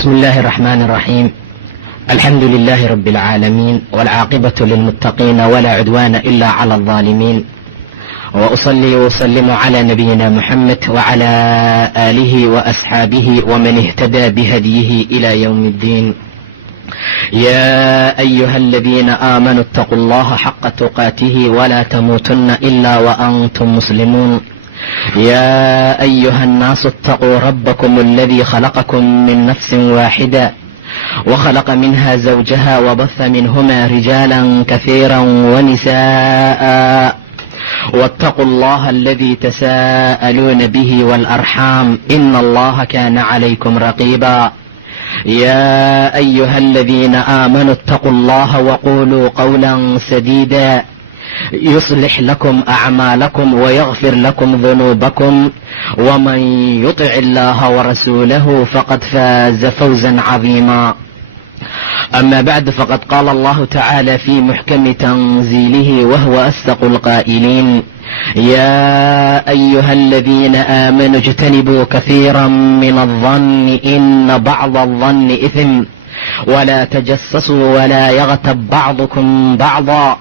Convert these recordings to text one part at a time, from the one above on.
بسم الله الرحمن الرحيم. الحمد لله رب العالمين، والعاقبة للمتقين ولا عدوان إلا على الظالمين، وأصلي وأسلم على نبينا محمد وعلى آله وأصحابه ومن اهتدى بهديه إلى يوم الدين. يا أيها الذين آمنوا اتقوا الله حق تقاته ولا تموتن إلا وأنتم مسلمون. يا أيها الناس اتقوا ربكم الذي خلقكم من نفس واحدة وخلق منها زوجها وبث منهما رجالا كثيرا ونساء، واتقوا الله الذي تساءلون به والأرحام إن الله كان عليكم رقيبا. يا أيها الذين آمنوا اتقوا الله وقولوا قولا سديدا يصلح لكم أعمالكم ويغفر لكم ذنوبكم، ومن يطع الله ورسوله فقد فاز فوزا عظيما. أما بعد، فقد قال الله تعالى في محكم تنزيله وهو أصدق القائلين: يا أيها الذين آمنوا اجتنبوا كثيرا من الظن إن بعض الظن إثم، ولا تجسسوا ولا يغتب بعضكم بعضا،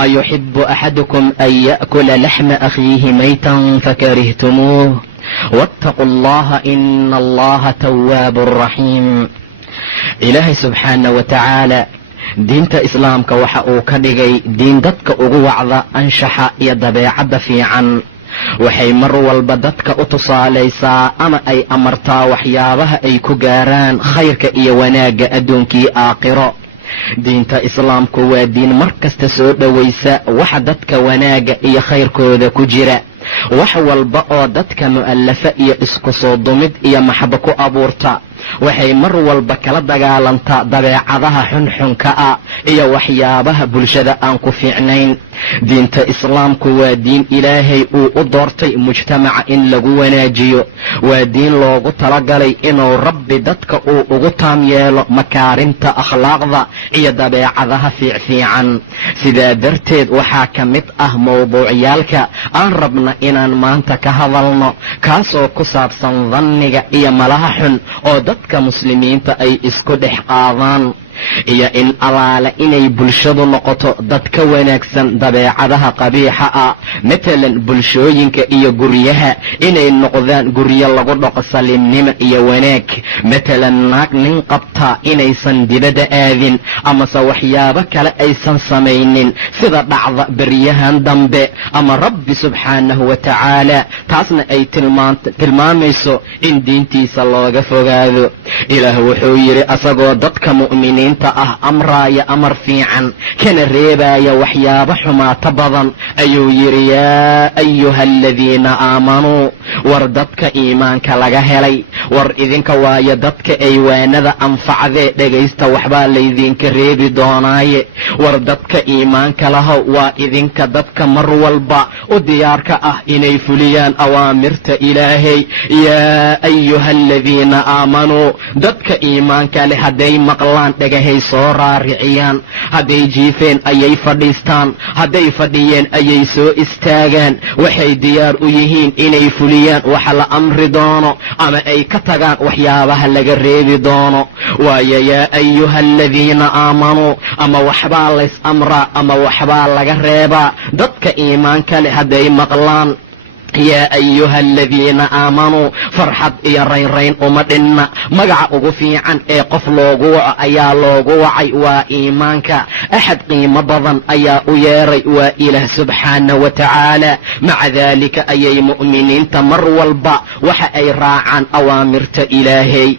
أيحب أحدكم أن يأكل لحم أخيه ميتا فكرهتموه، واتقوا الله إن الله تواب رحيم. ilaahay subxaana wa tacaala diinta islaamka waxa uu ka dhigay diin dadka ugu wacda anshaxa iyo dabeecadda fiican. waxay mar walba dadka u tusaalaysaa ama ay amartaa waxyaabaha ay ku gaaraan khayrka iyo wanaagga adduunkii aakhiro. diinta islaamku waa diin mar kasta soo dhowaysa waxa dadka wanaagga iyo khayrkooda ku jira. wax walba oo dadka mu'allafa iyo isku soo dumid iyo maxabo ku abuurta waxay mar walba kala dagaalantaa dabeecadaha xunxunka ah iyo waxyaabaha bulshada aan ku fiicnayn. diinta islaamku waa diin ilaahay uu u doortay mujtamaca in lagu wanaajiyo. waa diin loogu talagalay inuu rabbi dadka uu ugu taam yeelo makaarimta akhlaaqda iyo dabeecadaha fiicfiican. sidaa darteed waxaa ka mid ah mawduucyaalka aan rabna inaan maanta ka hadalno, kaasoo ku saabsan danniga iyo malaha xun oo dadka muslimiinta ay isku dhex qaadaan, iyo in alaale inay bulshadu noqoto dad ka wanaagsan dabeecadaha qabiixa ah. matalan bulshooyinka iyo guryaha inay noqdaan guryo lagu dhaqo saliimnimo iyo wanaag. matalan naag nin qabta inaysan dibadda aadin amase waxyaabo kale aysan samaynin sida dhacda beryahan dambe, ama rabbi subxaanahu wa tacaala taasna ay tilmaamayso in diintiisa looga fogaado. ilaah wuxuu yidhi asagoo dadka mu'miniinta ah amraaya amar fiican kana reebaaya waxyaabo xumaato badan, ayuu yidhi yaa ayuha aladiina aamanuu, war dadka iimaanka laga helay, war idinka waayo dadka ay waanada anfacdee dhegaysta, waxbaa laydinka reebi doonaaye. war dadka iimaanka lahow, waa idinka dadka mar walba u diyaarka ah inay fuliyaan awaamirta ilaahay. yaa ayuha aladiina aamanuu, dadka iimaanka leh hadday maqlaan dhagahay soo raariciyaan, hadday jiifeen ayay fadhiistaan, hadday fadhiyeen ayay soo istaagaan. waxay diyaar u yihiin inay fuliyaan waxa la amri doono ama ay ka tagaan waxyaabaha laga reebi doono. waayo yaa ayuha aladiina aamanuu, ama waxbaa lays amraa ama waxbaa laga reebaa. dadka iimaanka leh hadday maqlaan yaa ayuha aladiina aamanuu, farxad iyo raynrayn uma dhinna. magaca ugu fiican ee qof loogu waco ayaa loogu wacay waa iimaanka. axad qiimo badan ayaa u yeeray, waa ilaah subxaana wa tacaala. maca daalika ayay mu'miniinta mar walba waxa ay raacaan awaamirta ilaahay.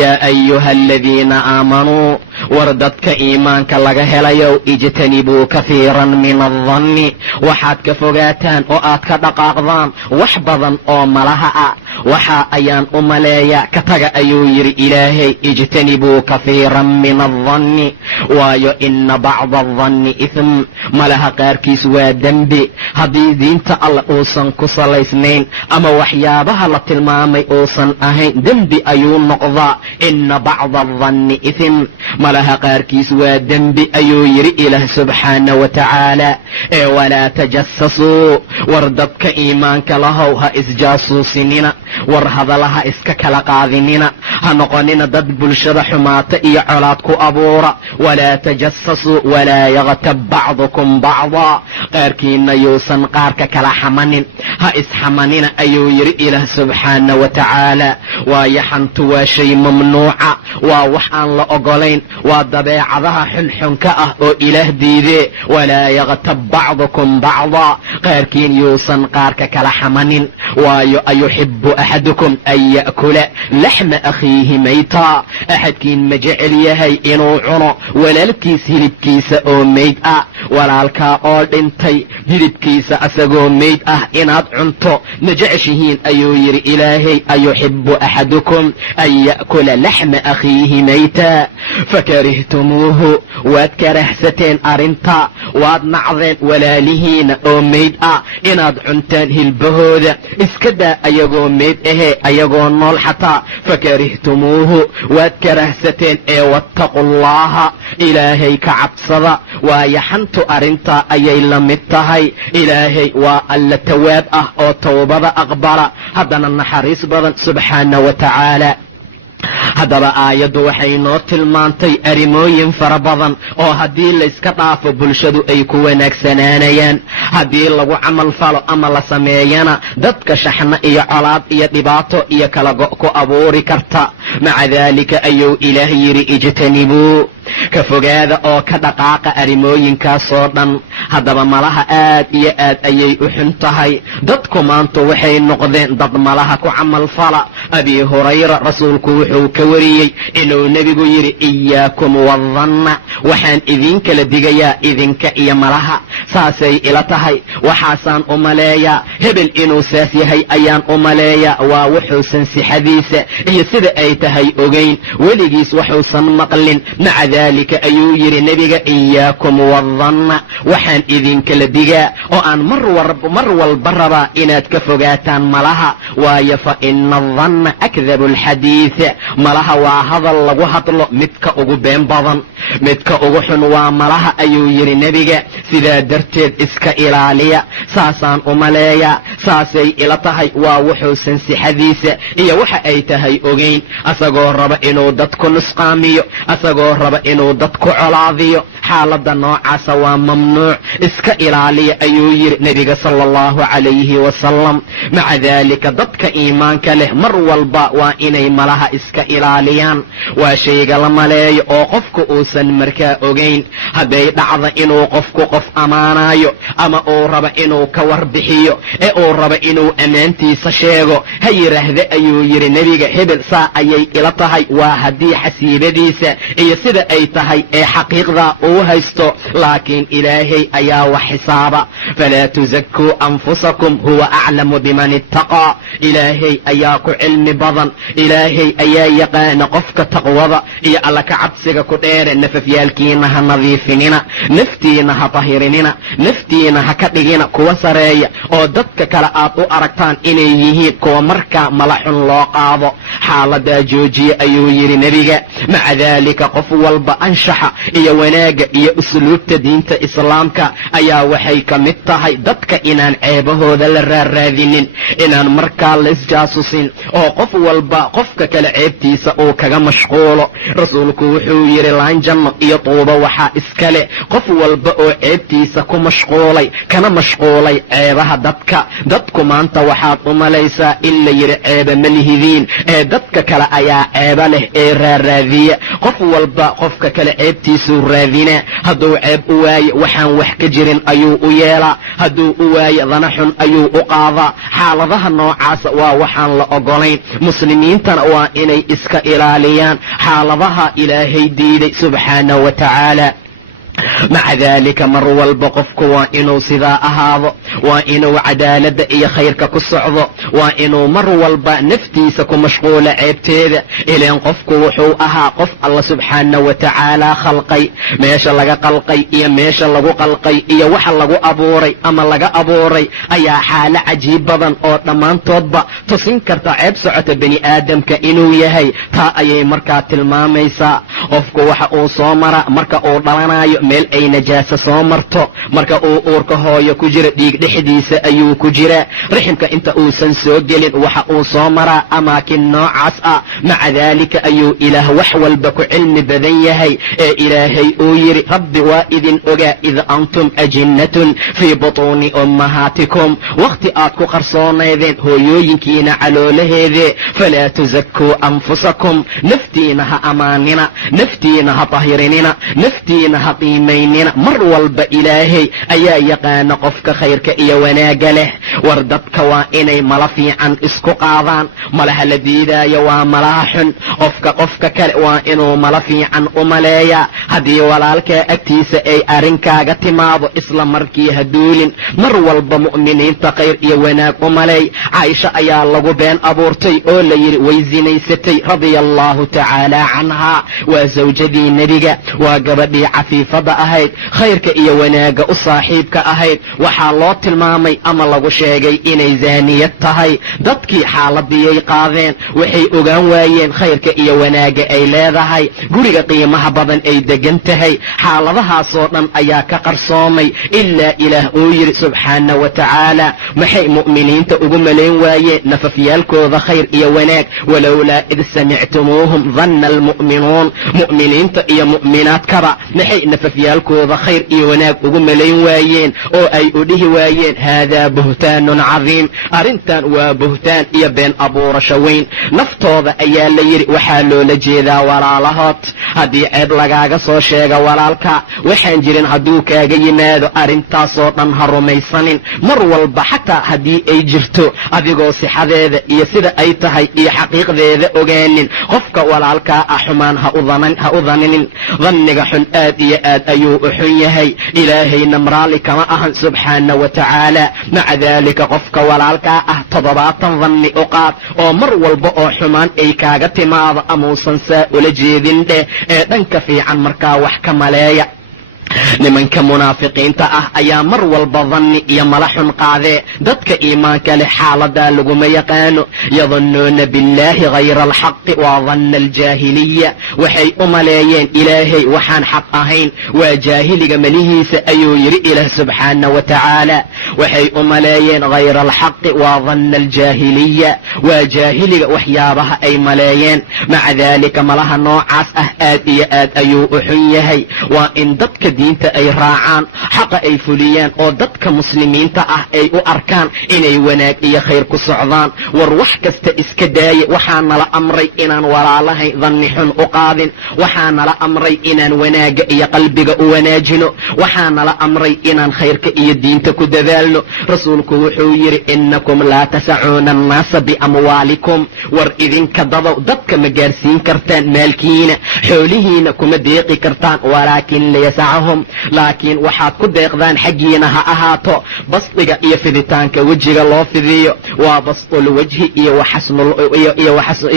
yaa ayuha aladiina aamanuu, war dadka iimaanka laga helayow, ijtanibuu kahiiran min aldanni, waxaad ka fogaataan oo aad ka dhaqaaqdaan wax badan oo malaha ah. waxa ayaan u maleeyaa ka taga, ayuu yidhi ilaahay. ijtanibuu kahiiran min aldanni, waayo ina bacda aldanni ithm, malaha qaarkiis waa dembi. haddii diinta alla uusan ku salaysnayn ama waxyaabaha la tilmaamay uusan ahayn, dembi ayuu noqdaa. ina bacda aldanni ithm, malaha qaarkiis waa dembi, ayuu yidhi ilaah subxaana wa tacaala. walaa tajasasuu, war dadka iimaanka lahow ha isjaasuusinina war hadalaha iska kala qaadinina, ha noqonina dad bulshada xumaata iyo colaad ku abuura. walaa tajasasuu walaa yaktab bacdukum bacdaa, qaarkiina yuusan qaarka kala xamanin, ha isxamanina ayuu yidhi ilaah subxaana wa tacaala. waayo xantu waa shay mamnuuca, waa wax aan la ogolayn, waa dabeecadaha xunxunka ah oo ilaah diidee. walaa yaktab bacdukum bacdaa, qaarkiin yuusan qaarka kala xamanin. waayo ayuxibu axadukum an ya'kula laxma akhiihi maytaa, axadkiin ma jecel yahay inuu cuno walaalkiis hilibkiisa oo mayd ah? walaalkaa oo dhintay hilibkiisa asagoo mayd ah inaad cunto ma jeceshihiin ayuu yidhi ilaahay. ayuxibu axadukum an ya'kula laxma akhiihi maytaa fakarihtumuuhu, waad karahsateen arrinta, waad nacdeen walaalihiina oo mayd ah inaad cuntaan hilbahooda. iska daa ayagoo mayd ahee ayagoo nool xataa. fakarihtumuuhu, waad karahsateen ee wattaqu llaha, ilaahay ka cabsada. waayo xantu arrintaa ayay la mid tahay. ilaahay waa alla tawaab ah oo towbada aqbala, haddana naxariis badan subxaana wa tacaala. haddaba aayaddu waxay noo tilmaantay arrimooyin fara badan oo haddii layska dhaafo bulshadu ay ku wanaagsanaanayaan. haddii lagu camal falo ama la sameeyana dadka shaxna iyo colaad iyo dhibaato iyo kala go' ku abuuri karta. maca daalika ayuu ilaah yidhi ijtanibuu, ka fogaada oo ka dhaqaaqa arrimooyinkaasoo dhan. haddaba malaha aad iyo aad ayay u xun tahay. dadku maanta waxay noqdeen dad malaha ku camal fala. abi hurayra rasuulku wuxuu ka wariyey inuu nebigu yidhi iyaakum wadanna, waxaan idinkala digayaa idinka iyo malaha. saasay ila tahay, waxaasaan u maleeyaa, hebel inuu saas yahay ayaan u maleeyaa. waa wuxuusan sixadiisa iyo sida ay tahay ogayn, weligiis waxuusan maqlin. maca daalika ayuu yidhi nebiga iyaakum wadanna, waxaan idinkala digaa oo aan mar walba rabaa inaad ka fogaataan malaha. waayo fa ina adanna akdabu alxadiid, malaha waa hadal lagu hadlo midka ugu been badan, midka ugu xun waa malaha ayuu yidhi nebiga. sidaa darteed iska ilaaliya. saasaan u maleeyaa, saasay ila tahay, waa wuxuusan sixadiisa iyo waxa ay tahay ogayn, asagoo raba inuu dadku nusqaamiyo, asagoo raba inuu dadku colaadiyo. xaaladda noocaasa waa mamnuuc, iska ilaaliya ayuu yidhi nebiga sala allahu calayhi wasalam. maca daalika dadka iimaanka leh mar walba waa inay malaha iska ilaaliyaan. waa shayga la maleeyo oo qofku uusan markaa ogayn. hadday dhacda inuu qofku qof ammaanayo ama uu raba inuu ka warbixiyo ee uu raba inuu ammaantiisa sheego, ha yidhaahda ayuu yidhi nebiga hebel saa ayay ila tahay. waa haddii xasiibadiisa iyo sida ay tahay ee xaqiiqda uu haysto, laakiin ilaahay ayaa wax xisaaba. falaa tusakuu anfusakum huwa aclamu biman ittaqaa, ilaahay ayaa ku cilmi badan, ilaahay ayaa yaqaana qofka taqwada iyo alla ka cabsiga ku dheere. nafafyaalkiina ha nadiifinina, naftiina ha tahirinina, naftiina ha ka dhigina kuwa sareeya oo dadka kale aad u aragtaan inay yihiin kuwa markaa mala xun loo qaado. xaaladaa joojiye ayuu yidhi nebiga. maca daalika qof walba anshaxa iyo wanaagga iyo usluubta diinta islaamka ayaa waxay ka mid tahay dadka inaan ceebahooda la raaraadinin, inaan markaa la isjaasusin oo qof walba qofka kale ceebtiisa uu kaga mashquulo. rasuulku wuxuu yidhi laan janno iyo tuubo waxaa iskale qof walba oo ceebtiisa ku mashquulay, kana mashquulay ceebaha dadka. dadku maanta waxaad u malaysaa in la yidhi ceeba ma lihidiin, ee dadka kale ayaa ceeba leh ee raaraadiya. qof walba qofka kale ceebtiisuu raadinaa. hadduu ceeb u waayo waxaan wax ka jirin ayuu u yeelaa, hadduu u waayo dana xun ayuu u qaadaa. xaaladaha noocaasa waa waxaan la ogolayn. muslimiintana waa inay iska ilaaliyaan xaaladaha ilaahay diiday subxaanahu wa tacaala. maca daalika mar walba qofku waa inuu sidaa ahaado, waa inuu cadaaladda iyo khayrka ku socdo, waa inuu mar walba naftiisa ku mashquulo ceebteeda. ileen qofku wuxuu ahaa qof alla subxaana wa tacaala khalqay. meesha laga qalqay iyo meesha lagu qalqay iyo waxa lagu abuuray ama laga abuuray ayaa xaalo cajiib badan oo dhammaantoodba tusin karta ceeb socota bani aadamka inuu yahay. taa ayay markaa tilmaamaysaa. qofku waxa uu soo mara marka uu dhalanayo meel ay najaasa soo marto marka uu uurka hooyo ku jiro dhiig dhexdiisa ayuu ku jiraa riximka inta uusan soo gelin waxa uu soo maraa amaakin noocaas ah maca daalika ayuu ilaah wax walba ku cilmi badan yahay ee ilaahay uu yidhi rabbi waa idin ogaa id antum ajinnatun fii butuuni ummahaatikum wakhti aad ku qarsoonaydeen hooyooyinkiina caloolaheedee falaa tusakkuu anfusakum naftiina ha ammaanina naftiina ha tahirinina naftiina ha qiimaynina mar walba ilaahay ayaa yaqaana qofka khayrka iyo wanaagga leh war dadka waa inay mala fiican isku qaadaan malaha la diidaayo waa malaha xun qofka kale waa inuu mala fiican u maleeyaa haddii walaalkaa agtiisa ay arrinkaaga timaado isla markii ha duulin mar walba mu'miniinta khayr iyo wanaag u maleey caaisha ayaa lagu been abuurtay oo la yidhi way sinaysatay radia allahu tacaala canhaa waa sawjadii nebiga waa gabadhii cafiifada ahayd khayrka iyo wanaagga u saaxiibka ahayd waxaa loo tilmaamay ama lagu sheegay inay zaaniyad tahay dadkii xaaladiyay qaadeen waxay ogaan waayeen khayrka iyo wanaagga ay leedahay guriga qiimaha badan ay degan tahay xaaladahaasoo dhan ayaa ka qarsoomay ilaa ilaah uu yidhi subxaana wa tacaala maxay mu'miniinta ugu malayn waayeen nafafyaalkooda khayr iyo wanaag walowlaa id samictumuuhum danna almu'minuun mu'miniinta iyo mu'minaadkaba maxay nafafyaalkooda khayr iyo wanaag ugu malayn waayeen oo ay u dhihi waayeen haadaa buhtaanun cadiim arrintan waa buhtaan iyo been abuurasho weyn naftooda ayaa la yidhi waxaa loola jeedaa walaalahood haddii ceeb lagaaga soo sheega walaalka waxaan jirin hadduu kaaga yimaado arrintaasoo dhan ha rumaysanin mar walba xataa haddii ay jirto adigoo sixadeeda iyo sida ay tahay iyo xaqiiqdeeda ogaanin qofka walaalkaa ah xumaan ha u daninin danniga xun aad iyo aad ayuu u xun yahay ilaahayna maraali kama ahan subxaana wa tacaala maca daalika qofka walaalkaa ah 70 danni u qaad oo mar walba oo xumaan ay kaaga timaado amuusan saa ula jeedin dheh ee dhanka fiican markaa wax ka maleeya nimanka munaafiqiinta ah ayaa mar walba danni iyo mala xun qaadee dadka iimaanka leh xaaladaa laguma yaqaano yadunnuuna billaahi hayra alxaqi waa danna aljaahiliya waxay u maleeyeen ilaahay waxaan xaq ahayn waa jaahiliga malihiisa ayuu yidhi ilaah subxaana wa tacaala waxay u maleeyeen hayra alxaqi waa danna aljaahiliya waa jaahiliga waxyaabaha ay maleeyeen maca daalika malaha noocaas ah aad iyo aad ayuu u xun yahay waa in dadka diinta ay raacaan xaqa ay fuliyaan oo dadka muslimiinta ah ay u arkaan inay wanaag iyo khayr ku socdaan war wax kasta iska daaye waxaa nala amray inaan walaalahay danni xun u qaadin waxaa nala amray inaan wanaagga iyo qalbiga u wanaajino waxaa nala amray inaan khayrka iyo diinta ku dadaalno rasuulku wuxuu yidhi innakum laa tasacuuna annaasa biamwaalikum war idinka dadow dadka ma gaarsiin kartaan maalkiina xoolihiina kuma deeqi kartaan walaakin liyasacahum laakiin waxaad ku deeqdaan xaggiina ha ahaato basdiga iyo fiditaanka wejiga loo fidiyo waa basdul wajhi iyo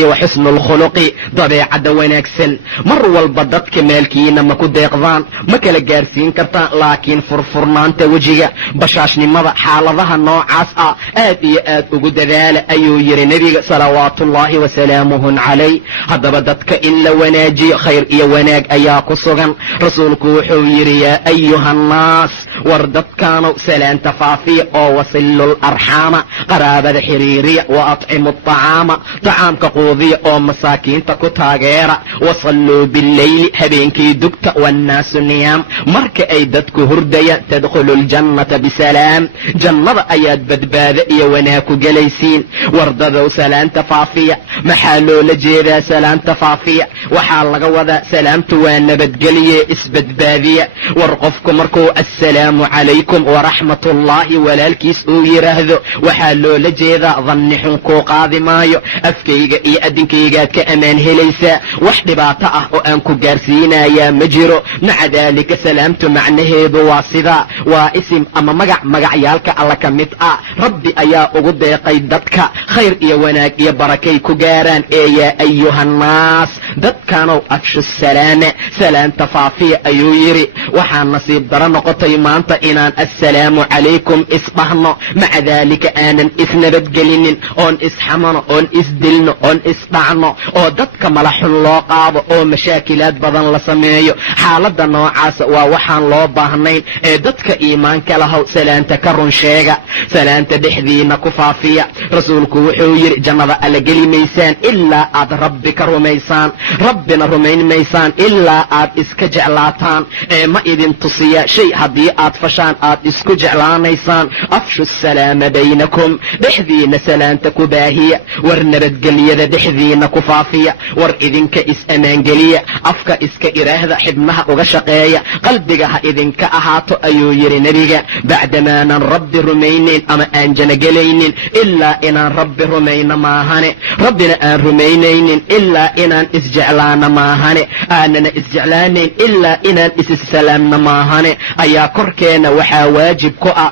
waxusnulkhuluqi dabeecadda wanaagsan mar walba dadka maalkiina ma ku deeqdaan ma kala gaarsiin kartaan laakiin furfurnaanta wejiga bashaashnimada xaaladaha noocaas ah aad iyo aad ugu dadaala ayuu yidhi nebiga salawaatullaahi wasalaamuhu calayh haddaba dadka in la wanaajiyo khayr iyo wanaag ayaa ku sugan rasuulku wuxuu yidhi yaa ayuha annaas war dadkaanow salaanta faafiya oo wasilul arxaama qaraabada xiriiriya wa atcimu aطacaama tacaamka quudiya oo masaakiinta ku taageera wasalluu billayli habeenkii dugta waannaasu niyaam marka ay dadku hurdayaan tadkhulu ljannata bisalaam jannada ayaad badbaado iyo wanaag ku gelaysiin wardadow salaanta faafiya maxaa loola jeedaa salaanta faafiya waxaa laga wadaa salaamtu waa nabadgelye isbadbaadiya war qofku markuu assalaamu calaykum waraxmatullaahi walaalkiis uu yidhaahdo waxaa loola jeedaa danni xun kuu qaadi maayo afkayga iyo adinkaygaad ka ammaan helaysaa wax dhibaato ah oo aan ku gaarsiinayaa ma jiro maca daalika salaamtu macnaheedu waa sidaa waa isim ama magacyaalka alla ka mid ah rabbi ayaa ugu deeqay dadka khayr iyo wanaag iyo barakay ku gaaraan ee yaa ayuhannaas dadkaanow afshu salaama salaanta faafiya ayuu yidhi waxaa nasiib daro noqotay maanta inaan assalaamu calaykum isdhahno, maca daalika aanan isnabadgelinin, oon isxamano, oon isdilno, oon isdhacno, oo dadka malaxun loo qaado, oo mashaakilaad badan la sameeyo. xaaladda noocaas waa waxaan loo baahnayn. ee dadka iimaanka lahow salaanta ka run sheega, salaanta dhexdiina ku faafiya. rasuulku wuxuu yidhi jannada alla geli maysaan ilaa aad rabbi ka rumaysaan, rabbina rumayn maysaan ilaa aad iska jeclaataan. ee ma idin tusiya shay haddii aad fashaan aad isku jeclaanaysaan? afshu salaama baynakum, dhexdiina salaanta ku baahiya. war nabadgelyada dhexdiina ku faafiya. war idinka is-ammaangeliya, afka iska iraahda, xibnaha uga shaqeeya, qalbiga ha idinka ahaato ayuu yidhi nebiga. bacdamaanan rabbi rumaynayn ama aan janagelaynin ilaa inaan rabbi rumayno maahane, rabbina aan rumaynaynin ilaa inaan isjeclaano maahane, aanana isjeclaanayn ilaa inaan issalaamno maahane, ayaa korkeena waxaa waajib ku ah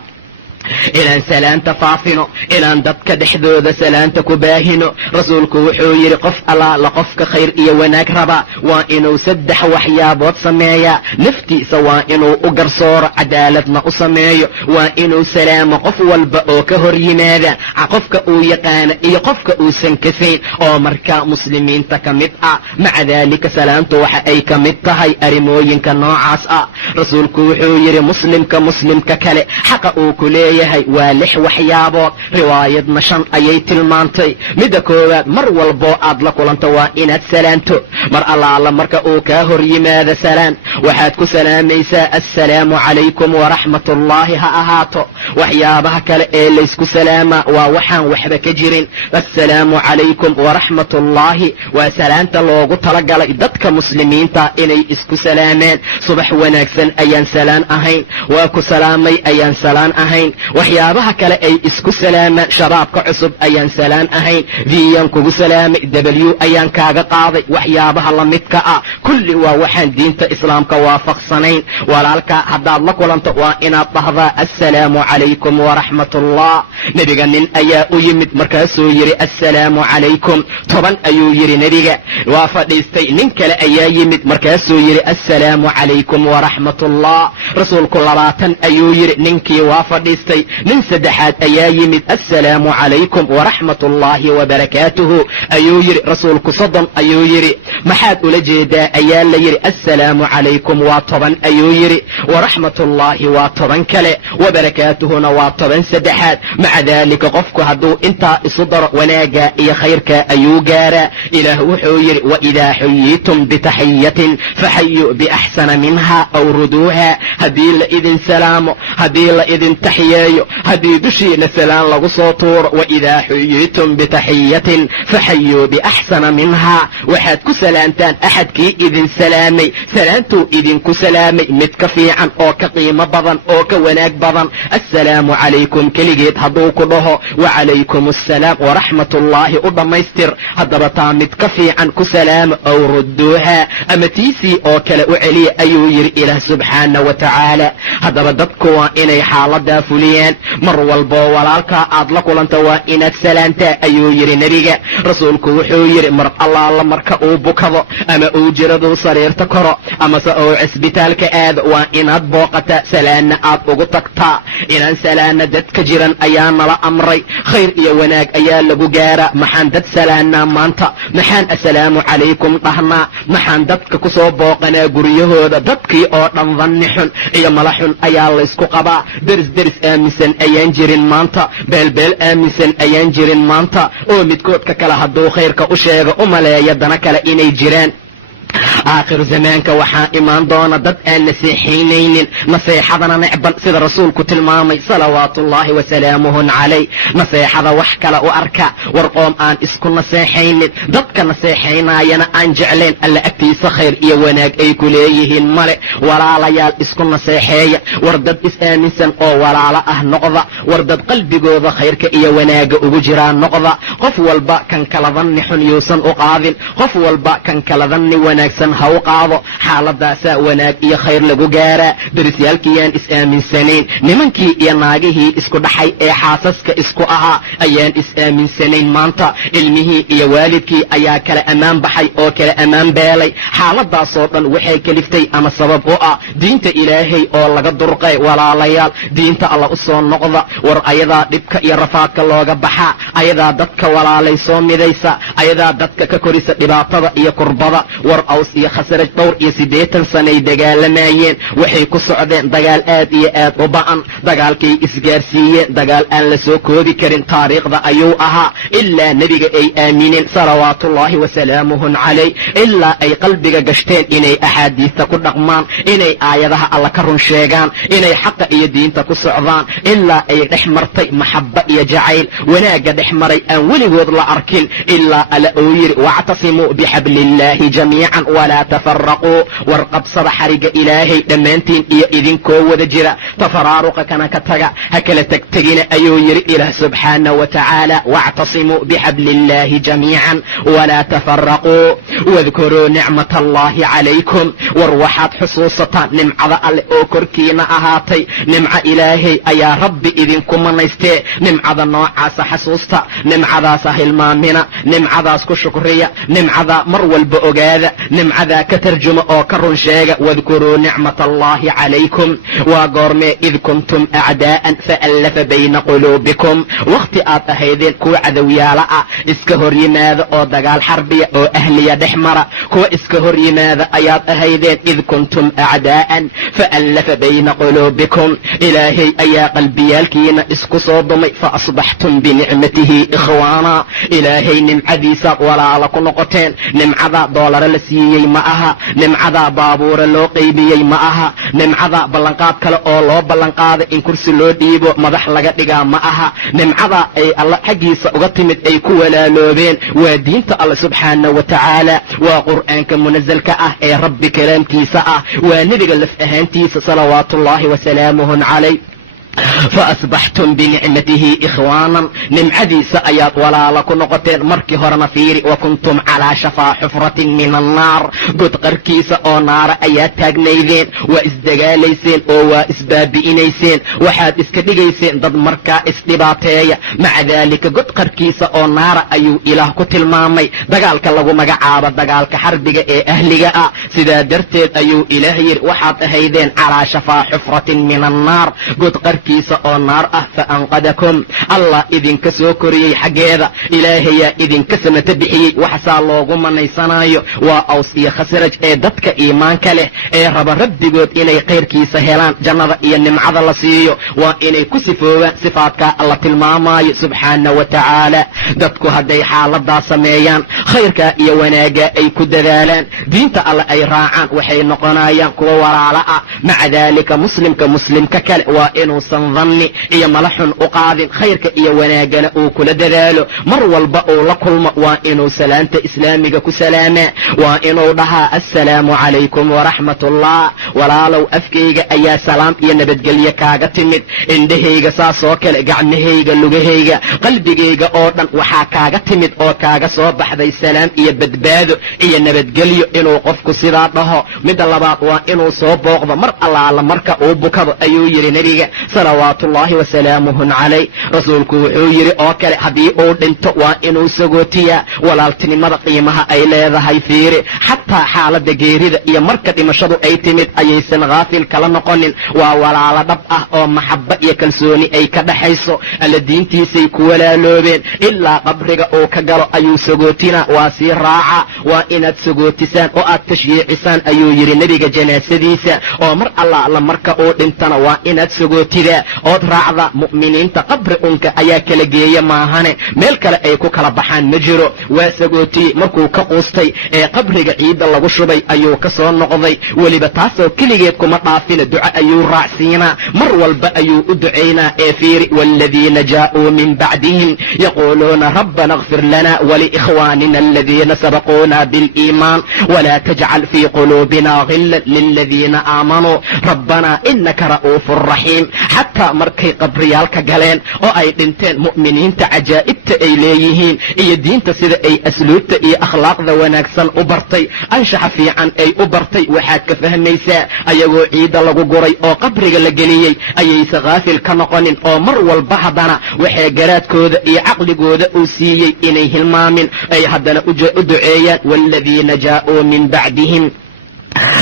inaan salaanta faafino, inaan dadka dhexdooda salaanta ku baahino. rasuulku wuxuu yidhi qof allaala qofka khayr iyo wanaag raba waa inuu 3 waxyaabood sameeyaa. naftiisa waa inuu u garsooro, cadaaladna u sameeyo, waa inuu salaamo qof walba oo ka hor yimaada, qofka uu yaqaana iyo qofka uusan kasayn oo markaa muslimiinta ka mid ah. maca daalika salaantu waxa ay ka mid tahay arrimooyinka noocaas ah. rasuulku wuxuu yidhi muslimka kale xaqa uu ku leeyahay waa 6 waxyaabood, riwaayadna 5 ayay tilmaantay. midda koowaad, mar walboo aad la kulanto waa inaad salaanto. mar allaala marka uu kaa hor yimaado salaan, waxaad ku salaamaysaa assalaamu calaykum waraxmatullaahi ha ahaato. waxyaabaha kale ee laysku salaamaa waa waxaan waxba ka jirin. assalaamu calaykum waraxmatullaahi waa salaanta loogu talagalay dadka muslimiinta inay isku salaamaan. subax wanaagsan ayaan salaan ahayn, waa ku salaamay ayaan salaan ahayn. waxyaabaha kale ay isku salaamaan, shabaabka cusub ayaan salaan ahayn, viyaan kugu salaamay, w ayaan kaaga qaaday. waxyaabaha la midka ah kulli waa waxaan diinta islaamka waafaqsanayn. walaalka haddaad la kulanto waa inaad dhahdaa assalaamu calaykum waraxmatullah. nebiga nin ayaa u yimid, markaasuu yidhi assalaamu calaykum. 10 ayuu yidhi nebiga. waa fadhiistay. nin kale ayaa yimid, markaasuu yidhi assalaamu calaykum waraxmatullah. rasuulku 20 ayuu yidhi. ninkii waa fadhiistay. nin saddexaad ayaa yimid, assalaamu calaykum waraxmatullaahi wabarakaatuhu ayuu yidhi. rasuulku 30 ayuu yidhi. maxaad ula jeedaa ayaa la yidhi. assalaamu calaykum waa 10 ayuu yidhi, waraxmatullaahi waa 10 kale, wabarakaatuhuna waa 10 saddexaad. maca daalika qofku hadduu intaa isu daro wanaaga iyo khayrka ayuu gaaraa. ilaah wuxuu yidhi waidaa xuyitum bitaxiyatin faxayuu biaxsana minha aw ruduuha. haddii la idin salaamo, haddii la idin taxiyeeyo, haddii dushiina salaan lagu soo tuuro, waidaa xuyitum bitaxiyatin faxayuu biaxsana minha, waxaad ku salaantaan axadkii idin salaamay salaantuu idinku salaamay mid ka fiican oo ka qiimo badan oo ka wanaag badan. assalaamu calaykum keligeed hadduu ku dhaho wacalaykum assalaam waraxmatullaahi u dhammaystir. haddaba taa mid ka fiican ku salaamo aw rudduuha, ama tiisii oo kale u celiya ayuu yidhi ilaah subxaana wa tacaala. haddaba dadku waa inay xaaladaa fuliyaan. mar walboo walaalkaa aad la kulanta waa inaad salaantaa ayuu yidhi nebiga. rasuulku wuxuu yidhi mar allaala marka uu bukado ama uu jiraduu sariirta koro amase uu cisbitaalka aado waa inaad booqataa, salaanna aad ugu tagtaa. inaan salaana dadka jiran ayaa nala amray. khayr iyo wanaag ayaa lagu gaaraa. maxaan dad salaanaa maanta? maxaan assalaamu calaykum dhahnaa? maxaan dadka ku soo booqanaa guryahooda? dadkii oo dhan danni xun iyo mala xun ayaa laysku qabaa. deris aaminsan ayaan jirin maanta, beelbeel aaminsan ayaan jirin maanta, oo midkoodka kale hadduu khayrka u sheego u maleeya dana kale inay jiraan. aakhiru zamaanka waxaa imaan doona dad aan naseexaynaynin, naseexadana necban sida rasuulku tilmaamay salawaatullaahi wasalaamuhu calayh. naseexada wax kale u arka. war qoom aan isku naseexaynin, dadka naseexaynaayana aan jeclayn, alla agtiisa khayr iyo wanaag ay ku leeyihiin male. walaalayaal isku naseexeeya. war dad is-aaminsan oo walaalo ah noqda. war dad qalbigooda khayrka iyo wanaaga ugu jiraa noqda. qof walba kan kala danni xun yuusan u qaadin, qof walba kan kala danni wanaagsan ha u qaado. xaaladaasaa wanaag iyo khayr lagu gaaraa. darisyaalkiiyaan is-aaminsanayn. nimankii iyo naagihii isku dhaxay ee xaasaska isku ahaa ayaan is-aaminsanayn. maanta ilmihii iyo waalidkii ayaa kala ammaan baxay oo kala ammaan beelay. xaaladaasoo dhan waxay keliftay ama sabab u ah diinta ilaahay oo laga durqay. walaalayaal, diinta alla u soo noqda. war ayadaa dhibka iyo rafaadka looga baxaa. ayadaa dadka walaalay soo midaysa. ayadaa dadka ka korisa dhibaatada iyo kurbada. war aws iyo khasraj 80 sanay dagaalamayeen. waxay ku socdeen dagaal aad iyo aad u ba'an. dagaalkay isgaarsiiyeen dagaal aan la soo koodi karin taariikhda ayuu ahaa. ilaa nebiga ay aamineen salawaatullaahi wasalaamuhu calayh. ilaa ay qalbiga gashteen inay axaadiista ku dhaqmaan, inay aayadaha alla ka run sheegaan, inay xaqa iyo diinta ku socdaan. ilaa ay dhex martay maxabba iyo jacayl. wanaagga dhex maray aan weligood la arkin. ilaa alla uu yidhi wactasimuu bixabliillaahi jamiican walaa tafaraquu. war qabsada xariga ilaahay dhammaantiin iyo idinkoo wada jira. tafaraaruqa kana ka taga, ha kala tegtegina ayuu yidhi ilaah subxaana wa tacaala. wactasimuu bixabliillaahi jamiican walaa tafaraquu. wadkuruu nicmat allaahi calaykum. war waxaad xusuusataan nimcada alle oo korkiina ahaatay. nimco ilaahay ayaa rabbi idinku manaystee. nimcada noocaasa xasuusta. nimcadaasa hilmaamina. nimcadaas ku shukriya. nimcadaa mar walba ogaada. nimcadaa ka tarjuma oo ka run sheega. wadkuruu nicmat allaahi calaykum. waa goormee id kuntum acdaa'an faallafa bayna quluubikum. wakhti aad ahaydeen kuwa cadowyaala ah, iska hor yimaada oo dagaal xarbiya oo ahliya dhex mara. kuwa iska hor yimaada ayaad ahaydeen. id kuntum acdaa'an faallafa bayna quluubikum. ilaahay ayaa qalbiyaalkiina isku soo dumay. faasbaxtum binicmatihi ikhwaana. ilaahay nimcadiisaad walaala ku noqoteen. nimcadaa doolare la siiyey ma aha. nimcadaa baabuure loo qaybiyey ma aha. nimcadaa ballanqaad kale oo loo ballanqaaday in kursi loo dhiibo madax laga dhigaa ma aha. nimcadaa ay alla xaggiisa uga timid ay ku walaaloobeen waa diinta alle subxaana wa tacaala. waa qur'aanka munasalka ah ee rabbi kalaamkiisa ah. waa nebiga laf ahaantiisa salawaatullaahi wasalaamuhu calayh. faasbaxtum binicmatihi ikhwaanan. nimcadiisa ayaad walaala ku noqoteen. markii horena fiiri, wa kuntum calaa shafaa xufratin min annaar. god qarkiisa oo naara ayaad taagnaydeen. waa isdagaalayseen oo waa isbaabi'inayseen. waxaad iska dhigayseen dad markaa isdhibaateeya. maca daalika god qarkiisa oo naara ayuu ilaah ku tilmaamay. dagaalka lagu magacaabo dagaalka xarbiga ee ahliga ah. sidaa darteed ayuu ilaah yidhi waxaad ahaydeen calaa shafaa xufratin min annaar. god kiisa oo naar ah. faanqadakum. allah idinka soo koriyey xaggeeda. ilaahayaa idinka samata bixiyey. waxsaa loogu manaysanaayo waa aws iyo khasraj ee dadka iimaanka leh ee raba rabbigood inay khayrkiisa helaan. jannada iyo nimcada la siiyo waa inay ku sifoobaan sifaadkaa alla tilmaamaayo subxaana wa tacaala. dadku hadday xaaladaa sameeyaan, khayrkaa iyo wanaaggaa ay ku dadaalaan, diinta alle ay raacaan, waxay noqonayaan kuwa walaala ah. maca daalika muslimka kale waa inuusan dhanni iyo mala xun u qaadin. khayrka iyo wanaagana uu kula dadaalo. mar walba uu la kulmo waa inuu salaanta islaamiga ku salaamaa. waa inuu dhahaa assalaamu calaykum waraxmatullah. walaalow afkayga ayaa salaam iyo nabadgelye kaaga timid. indhahayga saasoo kale, gacmahayga, lugahayga, qalbigayga oo dhan waxaa kaaga timid oo kaaga soo baxday salaam iyo badbaado iyo nabadgelyo. inuu qofku sidaa dhaho. midda labaad waa inuu soo booqdo mar allaala marka uu bukado ayuu yidhi nebiga salawaatullaahi wasalaamuhu calayh. rasuulku wuxuu yidhi oo kale haddii uu dhinto waa inuu sagootiyaa. walaaltinimada qiimaha ay leedahay fiiri. xataa xaaladda geerida iyo marka dhimashadu ay timid ayaysan haafil kala noqonin. waa walaalo dhab ah oo maxabba iyo kalsooni ay ka dhaxayso. alla diintiisay ku walaaloobeen. ilaa qabriga uu ka galo ayuu sagootinaa. waa sii raaca. waa inaad sagootisaan oo aad tashyiicisaan ayuu yidhi nebiga janaasadiisa. oo mar allaala marka uu dhintana waa inaad sagootidaa ood raacda. mu'miniinta qabri unka ayaa kala geeya maahane meel kale ay ku kala baxaan ma jiro. waa sagootiye markuu ka quustay ee qabriga ciidda lagu shubay ayuu ka soo noqday. weliba taasoo keligeed kuma dhaafina, duco ayuu raacsiinaa. mar walba ayuu u ducaynaa. ee fiiri, waaladiina jaa'uu min bacdihim yaquuluuna rabbana اغfir lana waliikhwaanina aladiina sabaquuna biliimaan walaa tajcal fii quluubina ghilan liladiina aamanuu rabbana inaka ra'uufu raxiim. xataa markay qabriyaalka galeen oo ay dhinteen mu'miniinta cajaa'ibta ay leeyihiin iyo diinta sida ay asluubta iyo akhlaaqda wanaagsan u bartay, anshaxa fiican ay u bartay, waxaad ka fahmaysaa ayagoo ciidda lagu guray oo qabriga la geliyey ayayse kaafil ka noqonin oo mar walba haddana waxay garaadkooda iyo caqligooda uu siiyey inay hilmaamin, ay haddana u duceeyaan waaladiina jaa'uu min bacdihim.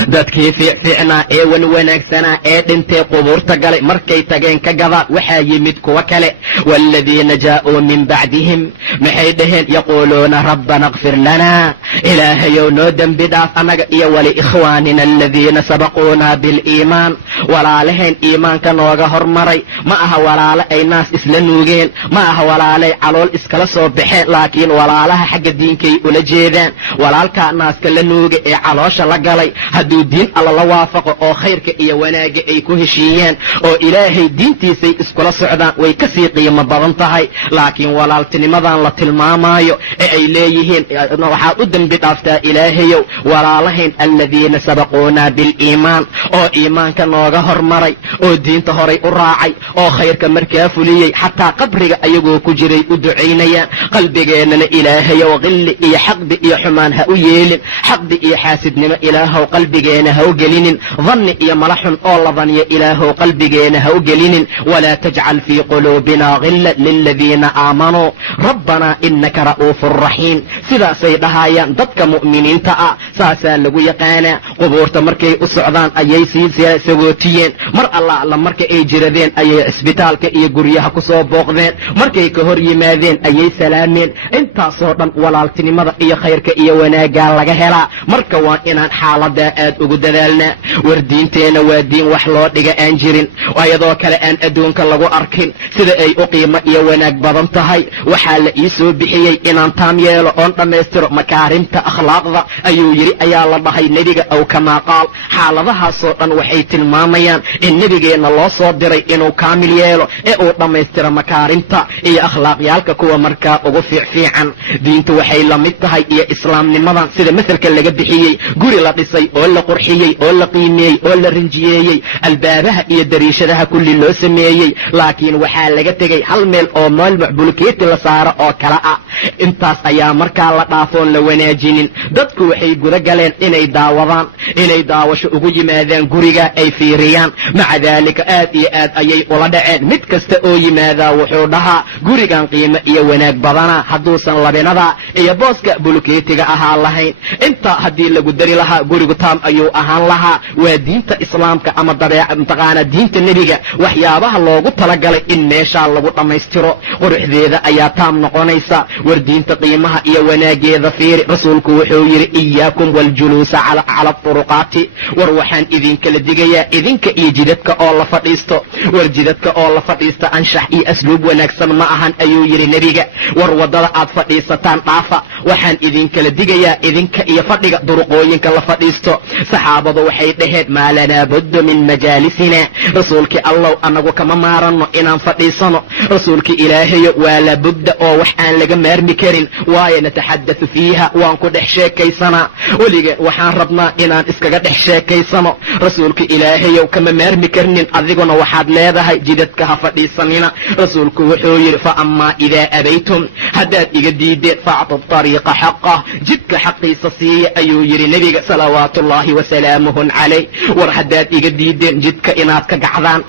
dadkii fiicnaa ee wanaagsanaa ee dhintay qubuurta galay markay tageen ka gadaan waxaa yimid kuwa kale, waaladiina jaa'uu min bacdihim maxay dhaheen yaquuluuna rabbana kfir lanaa, ilaahayow noo dembi dhaaf annaga iyo waliikhwaanina aladiina sabaquunaa biliimaan, walaalahayn iimaanka nooga hormaray. ma aha walaalo ay naas isla nuugeen, ma aha walaalay calool iskala soo baxeen, laakiin walaalaha xagga diinkay ula jeedaan. walaalkaa naaska la nuuga ee caloosha la galay hadduu diin alla la waafaqo oo khayrka iyo wanaagga ay ku heshiiyeen oo ilaahay diintiisay iskula socdaan way ka sii qiimo badan tahay. laakiin walaaltinimadan la tilmaamaayo ee ay leeyihiin waxaad u dembi dhaaftaa ilaahayow walaalahayn aladiina sabaquunaa biliimaan, oo iimaanka nooga hormaray oo diinta horay u raacay oo khayrka markaa fuliyey, xataa qabriga ayagoo ku jiray u ducaynayaan. qalbigeennana ilaahayow qilli iyo xaqdi iyo xumaan ha u yeelin, xaqdi iyo xaasidnimo ilaahow qalbigeena ha u gelinin, danni iyo mala xun oo la daniyo ilaahow qalbigeena ha u gelinin. walaa tajcal fii quluubina gilla liladiina aamanuu rabbanaa inaka ra'uufun raxiim. sidaasay dhahayaan dadka mu'miniinta ah, saasaa lagu yaqaanaa. qubuurta markay u socdaan ayay sii sagootiyeen, mar alla marka ay jiradeen ayay cisbitaalka iyo guryaha ku soo booqdeen, markay ka hor yimaadeen ayay salaameen. intaasoo dhan walaaltinimada iyo khayrka iyo wanaaggaa laga helaa. marka waa inaan xaaladaa aad ugu dadaalnaa. war diinteenna waa diin wax loo dhiga aan jirin, ayadoo kale aan adduunka lagu arkin sida ay u qiimo iyo wanaag badan tahay. waxaa la ii soo bixiyey inaan taam yeelo oon dhammaystiro makaarimta akhlaaqda ayuu yidhi ayaa la dhahay nebiga, aw kamaa qaal. xaaladahaasoo dhan waxay tilmaamayaan in nebigeenna loo soo diray inuu kaamil yeelo ee uu dhammaystiro makaarimta iyo akhlaaqyaalka kuwa markaa ugu fiicfiican. diintu waxay la mid tahay iyo islaamnimadan sida masalka laga bixiyey guri la dhisay oo la qurxiyey oo la qiimeeyey oo la rinjiyeeyey, albaabaha iyo dariishadaha kulli loo sameeyey, laakiin waxaa laga tegey hal meel oo meel macbulkeeti la saaro oo kale ah. intaas ayaa markaa la dhaafoon la wanaajinin. dadku waxay guda galeen inay daawadaan, inay daawasho ugu yimaadaan guriga ay fiiriyaan. maca daalika aad iyo aad ayay ula dhaceen. mid kasta oo yimaadaa wuxuu dhahaa gurigan qiimo iyo wanaag badana hadduusan labinada iyo booska bulkeetiga ahaa lahayn. intaa haddii lagu dari lahaa gurigu taam ayuu ahaan lahaa. waa diinta islaamka ama mataqaana diinta nebiga waxyaabaha loogu talagalay in meeshaa lagu dhammaystiro. quruxdeeda ayaa taam noqonaysa. war diinta qiimaha iyo wanaageeda fiiri. rasuulku wuxuu yidhi iyaakum waljuluusa cala turuqaati, war waxaan idinkala digayaa idinka iyo jidadka oo la fadhiisto. war jidadka oo la fadhiista anshax iyo asluub wanaagsan ma ahan ayuu yidhi nebiga. war waddada aad fadhiisataan dhaafa. waxaan idinkala digayaa idinka iyo fadhiga duruqooyinka la fadhiisto. saxaabadu waxay dhaheen maa lanaa buddu min majaalisina, rasuulkii allow annagu kama maaranno inaan fadhiisano. rasuulkii ilaahayo waa labudda oo wax aan laga maarmi karin, waayo nataxaddathu fiiha waan ku dhex sheekaysanaa. weligeen waxaan rabnaa inaan iskaga dhex sheekaysano. rasuulka ilaahayow kama maarmi karnin, adiguna waxaad leedahay jidadka ha fadhiisanina. rasuulku wuxuu yidhi fa amaa idaa abaytum, haddaad iga diideen factu ariiqa xaqah, jidka xaqiisa siiya ayuu yidhi nebiga salawaatullaahi wasalaamuhu calayh. war haddaad iga diideen jidka inaad ka gacdaan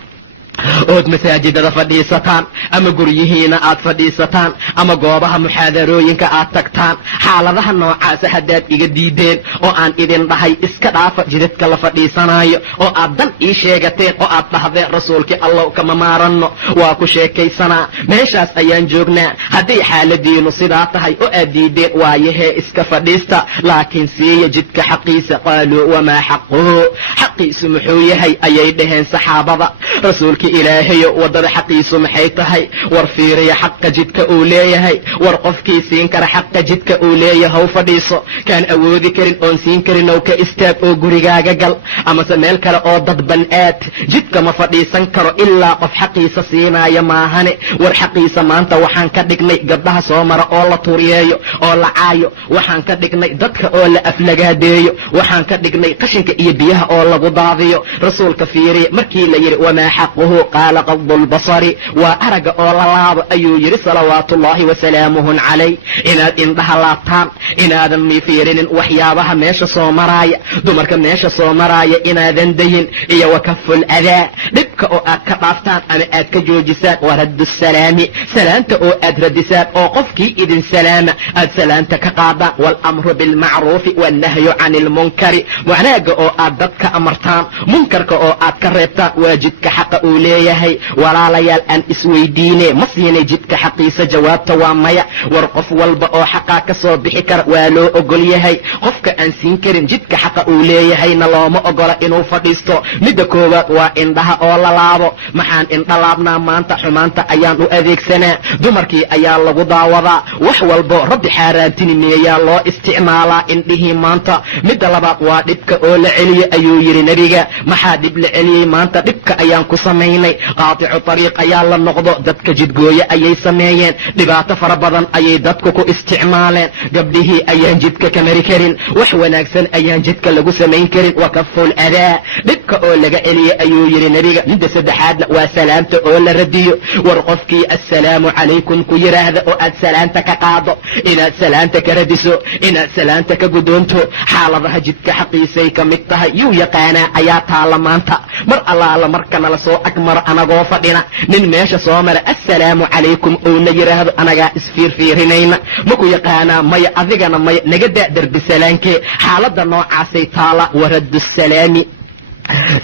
ood masaajidada fadhiisataan ama guryihiina aad fadhiisataan ama goobaha muxaadarooyinka aad tagtaan, xaaladaha noocaasa haddaad iga diideen oo aan idin dhahay iska dhaafa jidadka la fadhiisanaayo oo aad dan ii sheegateen oo aad dhahdeen rasuulkii allow kama maaranno waa ku sheekaysanaa, meeshaas ayaan joognaa. hadday xaaladiinu sidaa tahay oo aad diideen waayahee iska fadhiista, laakiin siiya jidka xaqiisa. qaaluu wamaa xaquhu, xaqiisu muxuu yahay ayay dhaheen saxaabada. rasuulkii ilaahayo waddada xaqiisu maxay tahay? war fiiriya xaqa jidka uu leeyahay. war qofkii siin kara xaqa jidka uu leeyahay u fadhiiso, kaan awoodi karin oon siin karin ow ka istaag oo gurigaaga gal, amase meel kale oo dadban aad. jidka ma fadhiisan karo ilaa qof xaqiisa siinaayo maahane. war xaqiisa maanta waxaan ka dhignay gabdhaha soo mara oo la tuuriyeeyo oo la caayo, waxaan ka dhignay dadka oo la aflagaadeeyo, waxaan ka dhignay qashinka iyo biyaha oo lagu daadiyo. rasuulka fiiriya markii la yidhi wamaa xaquhu minhu qaala qadu lbasari waa aragga oo la laabo ayuu yidhi salawaatu ullaahi wasalaamuhu calayh. inaad indhaha laabtaan, inaadan fiirinin waxyaabaha meesha soo maraaya, dumarka meesha soo maraaya inaadan dayin, iyo wakaful adaa dhibka oo aad ka dhaaftaan ama aad ka joojisaan, waraddu salaami salaanta oo aad radisaan oo qofkii idin salaama aad salaanta ka qaadaan, waalamru bilmacruufi wannahyu cani ilmunkari wanaaga oo aad dadka amartaan, munkarka oo aad ka reebtaan. waa jidka xaqa uu leeyahay. walaalayaal aan isweydiine ma siinay jidka xaqiisa? jawaabta waa maya. war qof walba oo xaqaa ka soo bixi kara waa loo ogol yahay. qofka aan siin karin jidka xaqa uu leeyahayna looma ogola inuu fadhiisto. midda koowaad waa indhaha oo la laabo. maxaan indha laabnaa maanta? xumaanta ayaan u adeegsanaa, dumarkii ayaa lagu daawadaa, wax walbo rabbi xaaraantinimeeyaa loo isticmaalaa indhihii maanta. midda labaad waa dhibka oo la celiye ayuu yidhi nebiga. maxaa dhib la celiyey maanta? dhibka ayaan ku samaynay. qaaticu tariiq ayaa la noqdo, dadka jidgooye ayay sameeyeen, dhibaato fara badan ayay dadku ku isticmaaleen. gabdhihii ayaan jidka ka mari karin, wax wanaagsan ayaan jidka lagu samayn karin. wakaful adaa dhibka oo laga celiye ayuu yidhi nebiga. midda saddexaadna waa salaamta oo la radiyo. war qofkii assalaamu calaykum ku yidhaahda oo aad salaanta ka qaado, inaad salaanta ka radiso, inaad salaanta ka guddoonto, xaaladaha jidka xaqiisay ka mid tahay. yuu yaqaanaa ayaa taalla maanta. mar allaala markana la soo agmaro anagoo fadhina, nin meesha soo mara assalaamu calaykum ouna yidhaahdo anagaa isfiirfiirinayna. maku yaqaanaa? maya. adigana maya. naga daa derbi salaankee. xaaladda noocaasay taala. waraddu salaami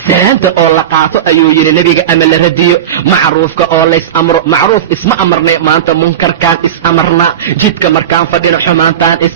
salaanta oo la qaato ayuu yidhi nebiga, ama la radiyo. macruufka oo lays amro. macruuf isma amarnay maanta, munkarkaan is amarnaa. jidka markaan fadhino xumaantaan is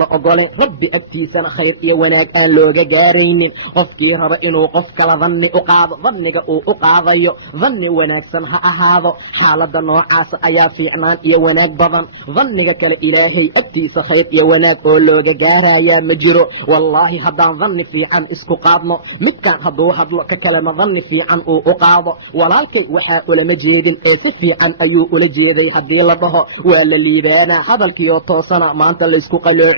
la ogole. rabbi agtiisana khayr iyo wanaag aan looga gaaraynin. qofkii raba inuu qof kala danni u qaado, danniga uu u qaadayo danni wanaagsan ha ahaado. xaaladda noocaasa ayaa fiicnaan iyo wanaag badan. danniga kale ilaahay agtiisa khayr iyo wanaag oo looga gaarayaa ma jiro. wallaahi haddaan danni fiican isku qaadno, midkaan hadduu hadlo ka kalena danni fiican uu u qaado, walaalkay waxaa ulama jeedin ee si fiican ayuu ula jeeday haddii la dhaho waa la liibaanaa. hadalkiioo toosana maanta laysku qalooc.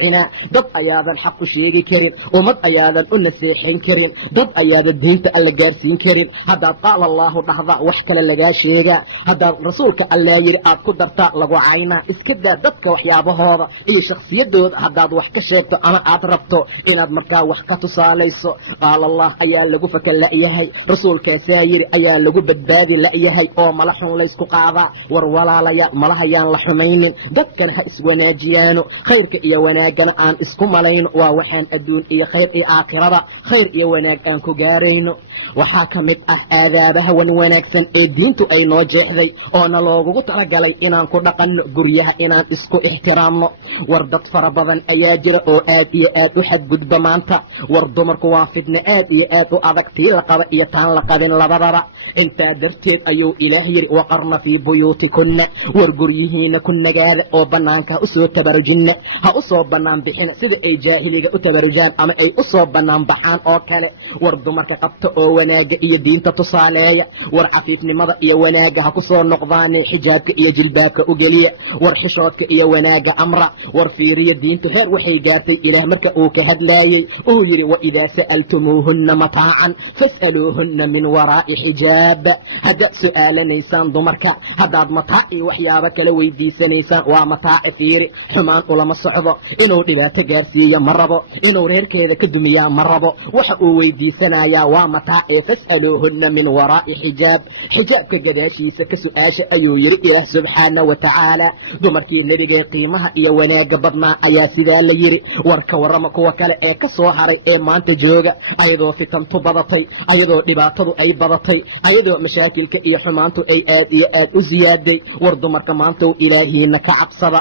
dad ayaadan xaq u sheegi karin, ummad ayaadan u naseexayn karin, dad ayaadan diinta alla gaarsiin karin. haddaad qaala allaahu dhahda wax kale lagaa sheegaa, haddaad rasuulka allaa yidhi aad ku dartaa lagu caynaa. iska daa dadka waxyaabahooda iyo shakhsiyadooda haddaad wax ka sheegto ama aad rabto inaad markaa wax ka tusaalayso. qaala allah ayaa lagu faka la'yahay, rasuulkaasaa yidhi ayaa lagu badbaadi la'yahay oo mala xun laysku qaadaa. war walaalayaal malahayaan la xumaynin, dadkana ha iswanaajiyaano. khayrka iyo wanaag aan isku malayno waa waxaan adduun iyo khayr iyo aakhirada khayr iyo wanaag aan ku gaarayno. waxaa ka mid ah aadaabaha wan wanaagsan ee diintu ay noo jeexday oona loogugu talagalay inaan ku dhaqanno guryaha, inaan isku ixtiraamno. war dad fara badan ayaa jira oo aad iyo aad u xadgudba maanta. war dumarku waa fidno aad iyo aad u adag, tii la qaba iyo taan la qabin labadaba. intaa darteed ayuu ilaah yidhi waqarna fii buyuutikunna, war guryihiina ku nagaada oo bannaanka ha usoo tabarujinna, ha usoo bannaan bixina sida ay jaahiliga u tabarujaan ama ay u soo bannaan baxaan oo kale. war dumarka qabta oo wanaaga iyo diinta tusaaleeya. war cafiifnimada iyo wanaaga ha ku soo noqdaane xijaabka iyo jilbaabka u geliya. war xishoodka iyo wanaaga amra. war fiiriya diinta heer waxay gaartay ilaah marka uu ka hadlaayey uu yidhi waidaa sa'altumuuhunna mataacan fas'aluuhunna min waraa'i xijaab. haddaad su'aalanaysaan dumarka, haddaad mataac iyo waxyaabo kala weydiisanaysaan, waa mataaci fiiri. xumaan ulama socdo, inuu dhibaato gaarsiiyo ma rabo, inuu reerkeeda ka dumiyaa ma rabo. waxa uu weydiisanayaa waa mataace. fas'aluuhunna min waraa'i xijaab. xijaabka gadaashiisa ka su'aasha ayuu yidhi ilaah subxaana wa tacaala. dumarkii nebigee qiimaha iyo wanaaga badnaa ayaa sidaa la yidhi. war ka warrama kuwa kale ee ka soo haray ee maanta jooga, ayadoo fitantu badatay, ayadoo dhibaatadu ay badatay, ayadoo mashaakilka iyo xumaantu ay aad iyo aad u siyaaday. war dumarka maanta u ilaahiina ka cabsada,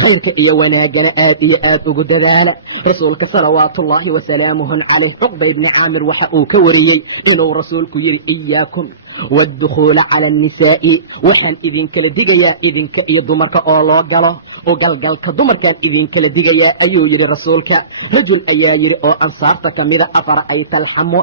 khayrka iyo wanaagana aad iyo aad ugu dadaala. rasuulka salawaatullaahi wasalaamuhu calayh cuqba ibni caamir waxa uu ka wariyey inuu rasuulku yidhi iyaakum waadukhuula cala annisaa'i, waxaan idinkala digayaa idinka iyo dumarka oo loo galo, oo galgalka dumarkaan idinkala digayaa ayuu yidhi rasuulka. rajul ayaa yidhi oo ansaarta ka mida afara'ayta alxamwa,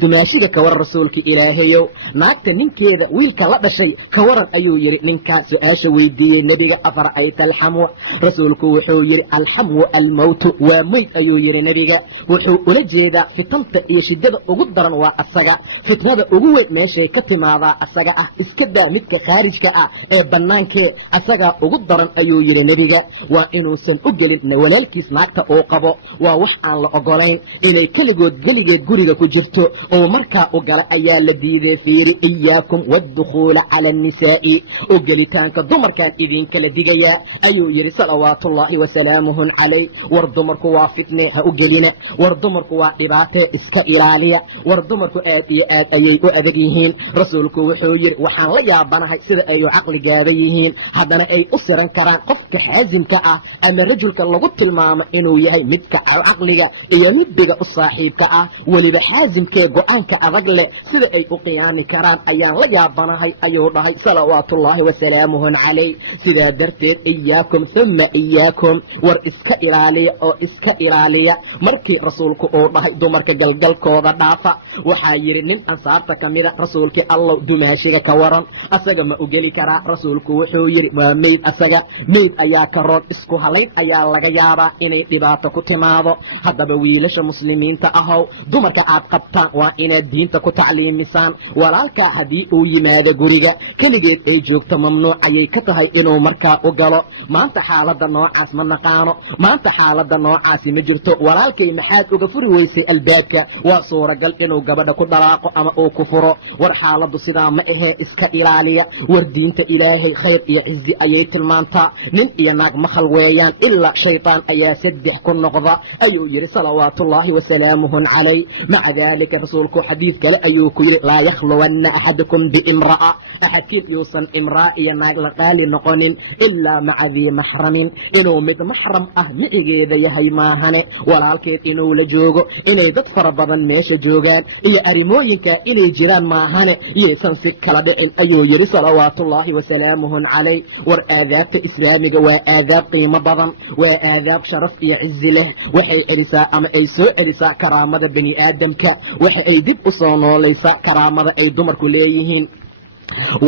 dumaashiga ka waran rasuulka ilaahayow, naagta ninkeeda wiilka la dhashay ka waran ayuu yidhi. ninkaa su-aasha weydiiyey nebiga afara'ayta alxamwa. rasuulku wuxuu yidhi alxamwu almowtu, waa meyd ayuu yidhi nebiga. wuxuu ula jeedaa fitanta iyo shidada ugu daran waa asaga. fitnada ugu weyn meeshay ka timaadaa asaga ah, iska daa midka khaarijka ah ee bannaankee asagaa ugu daran ayuu yidhi nebiga. waa inuusan u gelin walaalkiis naagta uu qabo, waa wax aan la ogolayn inay keligeed guriga ku jirto oo markaa u gala ayaa la diiday. fiiri, iyaakum waddukhuula cala annisaa'i, u gelitaanka dumarkaan idinkala digayaa ayuu yidhi salawaatullaahi wasalaamuhu calayh. war dumarku waa fitne, ha u gelina. war dumarku waa dhibaatee, iska ilaaliya. war dumarku aad iyo aad ayay u adag yihiin. rasuulku wuxuu yidhi waxaan la yaabanahay sida ay u caqli gaaba yihiin, haddana ay u siran karaan qofka xaasimka ah ama rajulka lagu tilmaamo inuu yahay midka caqliga iyo midbiga u saaxiibka ah, weliba xaasimkee go-aanka adag leh, sida ay u qiyaami karaan ayaan la yaabanahay ayuu dhahay salawaatullaahi wasalaamuhu calayh. sidaa darteed iyaakum uma iyaakum, war iska ilaaliya oo iska ilaaliya. markii rasuulku uu dhahay dumarka galgalkooda dhaafa, waxaa yidhi nin ansaarta ka mida, rasuulkii allow dumaashiga ka waran, asaga ma u geli karaa? rasuulku wuxuu yidhi waa meyd, asaga meyd ayaa ka roon, isku halayn ayaa laga yaabaa inay dhibaato ku timaado. haddaba wiilasha muslimiinta ahow, dumarka aad qabtaan waa inaad diinta ku tacliimisaan. walaalkaa haddii uu yimaado guriga keligeed ay joogto, mamnuuc ayay ka tahay inuu markaa u galo. maanta xaaladda noocaas ma naqaano, maanta xaaladda noocaasi ma jirto. walaalkay maxaad uga furi weysay albaabka? waa suuragal inuu gabadha ku dhalaaqo ama uu ku furo. war xaaladdu sidaa ma ahee, iska ilaaliya. war diinta ilaahay khayr iyo cizi ayay tilmaantaa. nin iyo naag makhal weeyaan, ilaa shaydaan ayaa saddex ku noqda ayuu yidhi salawaatullaahi wasalaamuhu calayh. maca daalika rasuulku xadiid kale ayuu ku yidhi laa yakhluwanna axadukum biimra'a, axadkiin yuusan imraa iyo naag la qaali noqonin ilaa maca dii maxramin, inuu mid maxram ah micigeeda yahay maahane. walaalkeed inuu la joogo, inay dad fara badan meesha joogaan iyo arrimooyinka inay jiraan maahane, yaysan si kala dhicin ayuu yidhi salawaatullaahi wasalaamuhu calayh. war aadaabta islaamiga waa aadaab qiimo badan, waa aadaab sharaf iyo cizi leh. waxay celisaa ama ay soo celisaa karaamada bani aadamka, waxa ay dib u soo noolaysaa karaamada ay dumarku leeyihiin.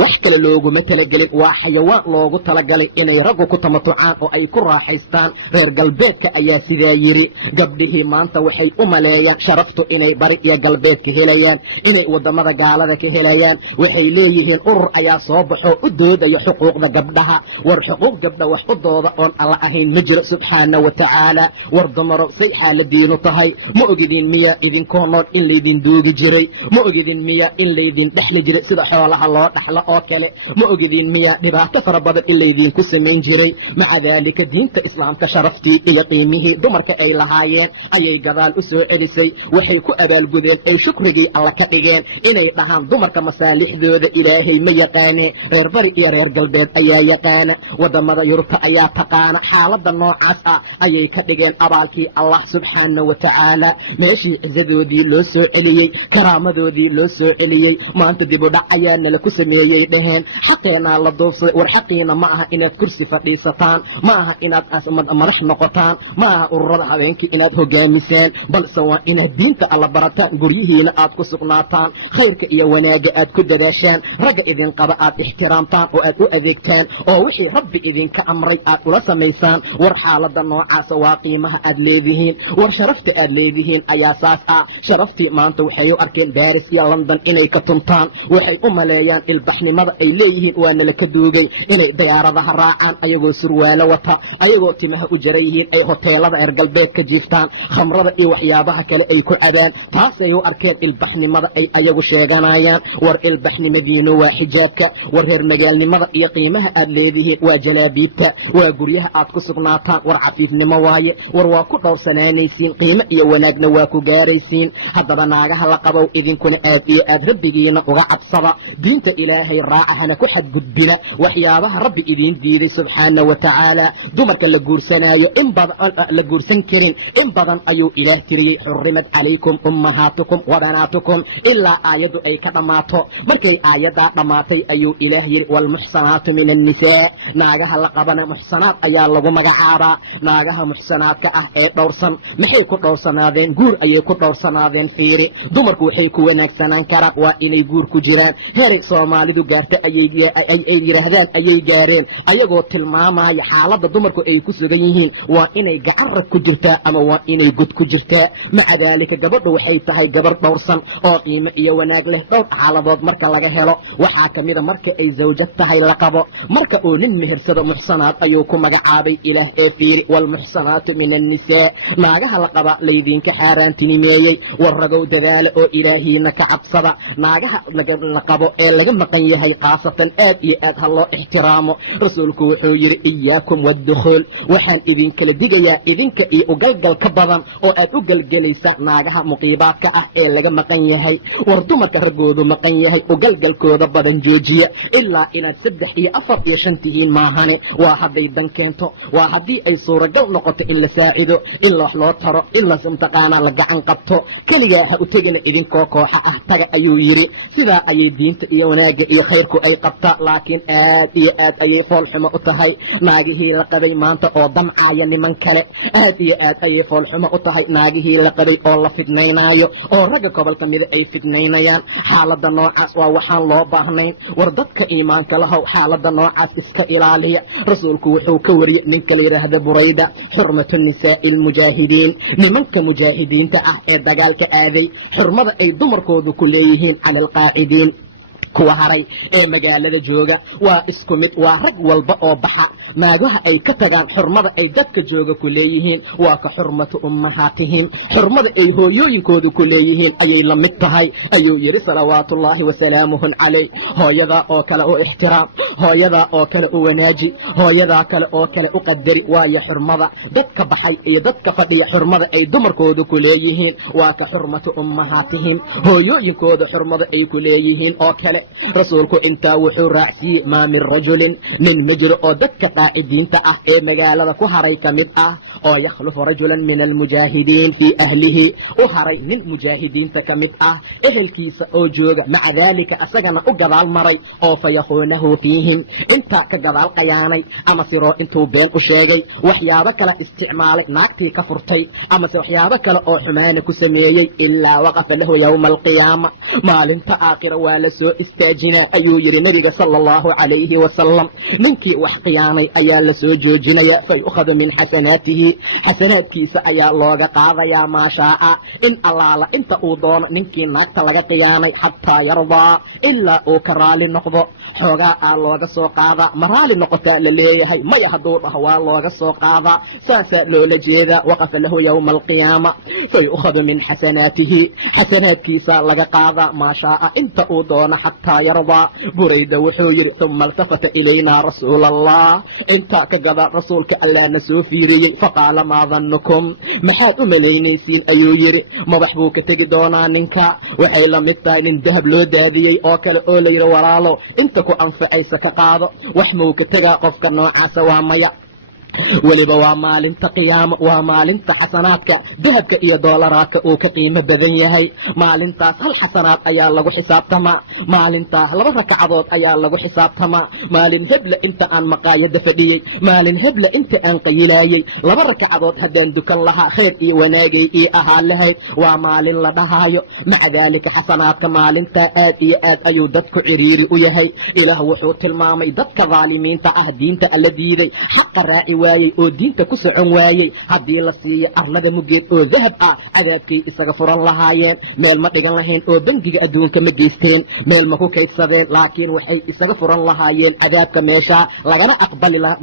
wax kale looguma talagelin, waa xayawaan loogu talagalay inay raggu ku tamatucaan oo ay ku raaxaystaan. reer galbeedka ayaa sidaa yidhi. gabdhihii maanta waxay u maleeyaan sharaftu inay bari iyo galbeed ka helayaan, inay waddamada gaalada ka helayaan. waxay leeyihiin urur ayaa soo baxoo u doodaya xuquuqda gabdhaha. war xuquuq gabdha wax u dooda oon alla ahayn ma jiro subxaana wa tacaala. war dumarow say xaaladiinu tahay? ma ogidin miya idinkoo nool in laydin duugi jiray? ma ogidin miya in laydin dhexli jiray sida xoolaha loo dhaxlo oo kale? ma ogidin miya dhibaato fara badan in laydinku samayn jiray? maca daalika diinta islaamka sharaftii iyo qiimihii dumarka ay lahaayeen ayay gadaal u soo celisay. waxay ku abaalgudeen ay shukrigii alla ka dhigeen inay dhahaan dumarka masaalixdooda ilaahay ma yaqaane, reer bari iyo reer galbeed ayaa yaqaana, waddamada yurubta ayaa taqaana. xaaladda noocaas ah ayay ka dhigeen abaalkii allah subxaana wa tacaala. meeshii cizadoodii loo soo celiyey, karaamadoodii loo soo celiyey, maanta dibudhac ayaa nala ku sameeyey dhaheen. xaqeenaa la duubsaday. war xaqiina ma aha inaad kursi fadhiisataan, ma aha inaad madax noqotaan, ma aha ururada habeenkii inaad hogaamisaan, balse waa inaad diinta alla barataan, guryihiina aad ku sugnaataan, khayrka iyo wanaagga aad ku dadaashaan, ragga idinqaba aad ixtiraamtaan oo aad u adeegtaan, oo wixii rabbi idinka amray aad ula samaysaan. war xaaladda noocaasa waa qiimaha aad leedihiin, war sharafta aad leedihiin ayaa saas ah. sharaftii maanta waxay u arkeen baris iyo london inay ka tuntaan. waxay u maleeyaan ilbaxnimada ay leeyihiin waana la ka duugay, inay diyaaradaha raacaan ayagoo surwaalo wata, ayagoo timaha u jaran yihiin, ay hoteelada reer galbeed ka jiiftaan, khamrada iyo waxyaabaha kale ay ku cadaan. taasay u arkeen ilbaxnimada ay ayagu sheeganayaan. war ilbaxnimadiinu waa xijaabka. war reer magaalnimada iyo qiimaha aad leedihiin waa jalaabiibta, waa guryaha aad ku sugnaataan. war cafiifnimo waaye, war waa ku dhowrsanaanaysiin, qiimo iyo wanaagna waa ku gaaraysiin. haddaba naagaha la qabow idinkuna aad iyo aad rabbigiina uga cabsada, diinta ilaahay raaca, hana ku xadgudbina waxyaabaha rabbi idiin diiday subxaana wa tacaala. dumarka la guursanaayo in badan la guursan karin in badan ayuu ilaah tiriyey. xurimat calaykum ummahaatukum wabanaatukum, ilaa aayaddu ay ka dhammaato. markay aayaddaa dhammaatay ayuu ilaah yidhi waalmuxsanaatu min annisaa, naagaha la qabana muxsanaad ayaa lagu magacaabaa. naagaha muxsanaadka ah ee dhowrsan, maxay ku dhowrsanaadeen? guur ayay ku dhowrsanaadeen. fiiri, dumarku waxay ku wanaagsanaan karaan waa inay guur ku jiraan. herig soomaalidu gaarta ay yidhaahdaan ayay gaareen ayagoo tilmaamaya xaaladda dumarku ay ku sugan yihiin waa inay gacan rag ku jirtaa ama waa inay god ku jirtaa maca daalika gabadhu waxay tahay gabar dhowrsan oo qiimo iyo wanaag leh dhowr xaaladood marka laga helo waxaa ka mida marka ay zawjad tahay la qabo marka uu nin mehersado muxsanaad ayuu ku magacaabay ilaah ee fiiri waalmuxsanaatu min annisaa naagaha la qaba laydinka xaaraantinimeeyey warragow dadaala oo ilaahiina ka cabsada naagaha la qabo ee laga maqan yahay khaasatan aad iyo aad ha loo ixtiraamo rasuulku wuxuu yidhi iyaakum waddukhuul waxaan idinkala digayaa idinka iyo ugalgal ka badan oo aad u galgelaysa naagaha muqiibaadka ah ee laga maqan yahay war dumarka raggoodu maqan yahay ugalgalkooda badan joojiya ilaa inaad 3 iyo 4 iyo 5 tihiin maahane waa hadday dan keento waa haddii ay suuragal noqoto in la saacido in wax loo taro in la samtaqaana la gacan qabto keligaa ha u tegina idinkoo kooxa ah taga ayuu yidhi sidaa ayay diinta iyo wanaagga iyo khayrku ay qabtaa laakiin aad iyo aad ayay foolxumo u tahay naagihii la qabay maanta oo damcaaya niman kale aad iyo aad ayay foolxumo u tahay naagihii la qabay oo la fidnaynaayo oo ragga gobol ka mida ay fidnaynayaan xaaladda noocaas waa waxaan loo baahnayn war dadka iimaanka lahow xaaladda noocaas iska ilaaliya rasuulku wuxuu ka wariyey ninka la yidhaahda burayda xurmatu nisaa'i almujaahidiin nimanka mujaahidiinta ah ee dagaalka aaday xurmada ay dumarkoodu ku leeyihiin cala alqaacidiin kuwa haray ee magaalada jooga waa isku mid waa rag walba oo baxa naagaha ay ka tagaan xurmada ay dadka jooga ku leeyihiin waa ka xurmatu ummahaatihim xurmada ay hooyooyinkoodu ku leeyihiin ayay la mid tahay ayuu yidhi salawaatullaahi wasalaamuhu calayh hooyadaa oo kale u ixtiraam hooyadaa oo kale u wanaaji hooyadaa kale oo kale u qadari waayo xurmada dadka baxay iyo dadka fadhiya xurmada ay dumarkoodu ku leeyihiin waa ka xurmatu ummahaatihim hooyooyinkooda xurmada ay ku leeyihiin oo kale rasuulku intaa wuxuu raacsiiyey maa min rajulin nin ma jiro oo dadka qaacidiinta ah ee magaalada ku haray ka mid ah oo yakhlufu rajulan min almujaahidiin fii ahlihi u haray nin mujaahidiinta ka mid ah ehelkiisa oo jooga maca daalika asagana u gadaal maray oo fayakuunahu fiihim intaa ka gadaal qayaanay ama siroo intuu been u sheegay waxyaabo kale isticmaalay naagtii ka furtay amase waxyaabo kale oo xumaana ku sameeyey ilaa waqafa lahu yowma alqiyaama maalinta aakhira waa la soo istaajinaa ayuu yidhi nebiga sala allahu calayhi wasalam ninkii wax khiyaanay ayaa la soo joojinayaa fayukhadu min xasanaatihi xasanaadkiisa ayaa looga qaadayaa maa shaa'a in allaala inta uu doono ninkii naagta laga khiyaanay xataa yardaa ilaa uu ka raali noqdo xoogaa aa looga soo qaadaa ma raali noqotaa la leeyahay maya hadduu dhaho waa looga soo qaadaa saasaa loola jeedaa waqafa lahu yowma alqiyaama fayukhadu min xasanaatihi xasanaadkiisa laga qaadaa maa shaa'a inta uu doono xataa yardaa burayda wuxuu yidhi uma iltafata ilaynaa rasuula allah intaa ka gada rasuulka allaana soo fiiriyey faqaala maa dannukum maxaad u malaynaysiin ayuu yidhi madax buu ka tegi doonaa ninka waxay la mid tahay nin dahab loo daadiyey oo kale oo la yidhi walaalo inta ku anfacaysa ka qaado wax muu ka tegaa qofka noocaasa waa maya weliba waa maalinta qiyaamo waa maalinta xasanaadka dahabka iyo doolaraadka uu ka qiimo badan yahay maalintaas hal xasanaad ayaa lagu xisaabtamaa maalintaas 2 rakacadood ayaa lagu xisaabtamaa maalin hebla inta aan maqaayada fadhiyey maalin hebla inta aan qayilaayey 2 rakacadood haddaan dukan lahaa khayr iyo wanaagay ii ahaa lahayd waa maalin la dhahaayo maca daalika xasanaadka maalintaa aad iyo aad ayuu dadku ciriiri u yahay ilaah wuxuu tilmaamay dadka dhaalimiinta ah diinta alla diiday xaqa raaci waayey oo diinta ku socon waayey haddii la siiyo arlada mugeed oo dahab ah cadaabkay isaga furan lahaayeen meel ma dhigan lahayn oo bangiga adduunka ma geysteen meel ma ku kaydsadeen laakiin waxay isaga furan lahaayeen cadaabka meeshaa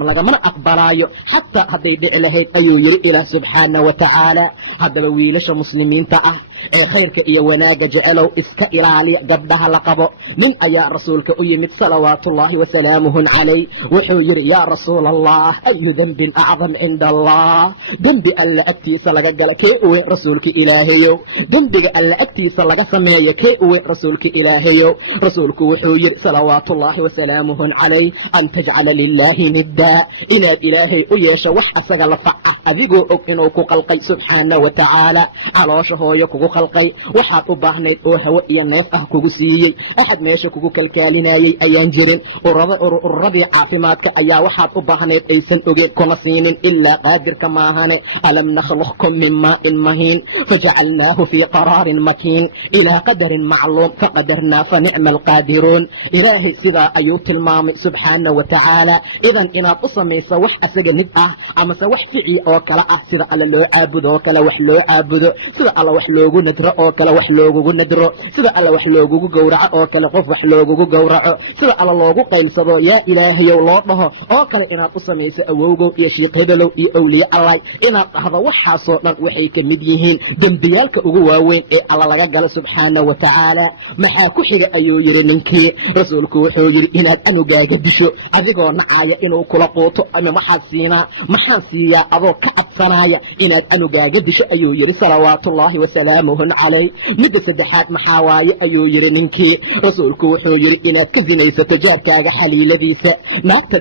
lagamana aqbalaayo xataa hadday dhici lahayd ayuu yidhi ilaah subxaana wa tacaala haddaba wiilasha muslimiinta ah ee khayrka iyo wanaagga jecelow iska ilaaliya gabdhaha la qabo nin ayaa rasuulka u yimid salawaatullaahi wasalaamuhu calayh wuxuu yidhi yaa rasuula allah ayu dembin acdam cinda allah dembi alla agtiisa laga gala kee uwe rasuulka ilaahayow dembiga alla agtiisa laga sameeyo kee uwe rasuulka ilaahayow rasuulku wuxuu yidhi salawaatullaahi wasalaamuhu calayh an tajcala lilaahi niddaa inaad ilaahay u yeesho wax asaga lafac ah adigoo og inuu ku qalqay subxaana wa tacaala caloosha hooyo kugu qalqay waxaad u baahnayd oo hawo iyo neef ah kugu siiyey axad meesha kugu kalkaalinayey ayaan jirin ururadii caafimaadka ayaa waxaad u baahnayd aysan ogeen kuna siinin ilaa qaadirka maahane alam nakhluqkum min maa'in mahiin fajacalnaahu fii qaraarin makiin ilaa qadarin macluum faqadarnaa fa nicma alqaadiruun ilaahay sidaa ayuu tilmaamay subxaana wa tacaala idan inaad u samayso wax asaga nid ah amase wax fici oo kale ah sida alla loo caabudo oo kale wax loo caabudo sida alla wax loogu nadro oo kale wax loogugu nadro sida alla wax loogugu gowraco oo kale qof wax loogugu gowraco sida alla loogu qaylsado yaa ilaahayow loo dhaho oo kale inaad u samayso awowgow iyo shiikh hebelow iyo awliye allay inaad dhahdo waxaasoo dhan waxay ka mid yihiin dembiyaalka ugu waaweyn ee alla laga galo subxaana wa tacaala maxaa ku xiga ayuu yidhi ninkii rasuulku wuxuu yidhi inaad anugaaga disho adigoo nacaaya inuu kula quuto ama maxaan siiyaa adoo ka cabsanaya inaad anugaaga disho ayuu yidhi salawaatullaahi wasalaamuhu calayh midda saddexaad maxaa waaye ayuu yidhi ninkii rasuulku wuxuu yidhi inaad ka sinaysato jaarkaaga xaliiladiisa naagta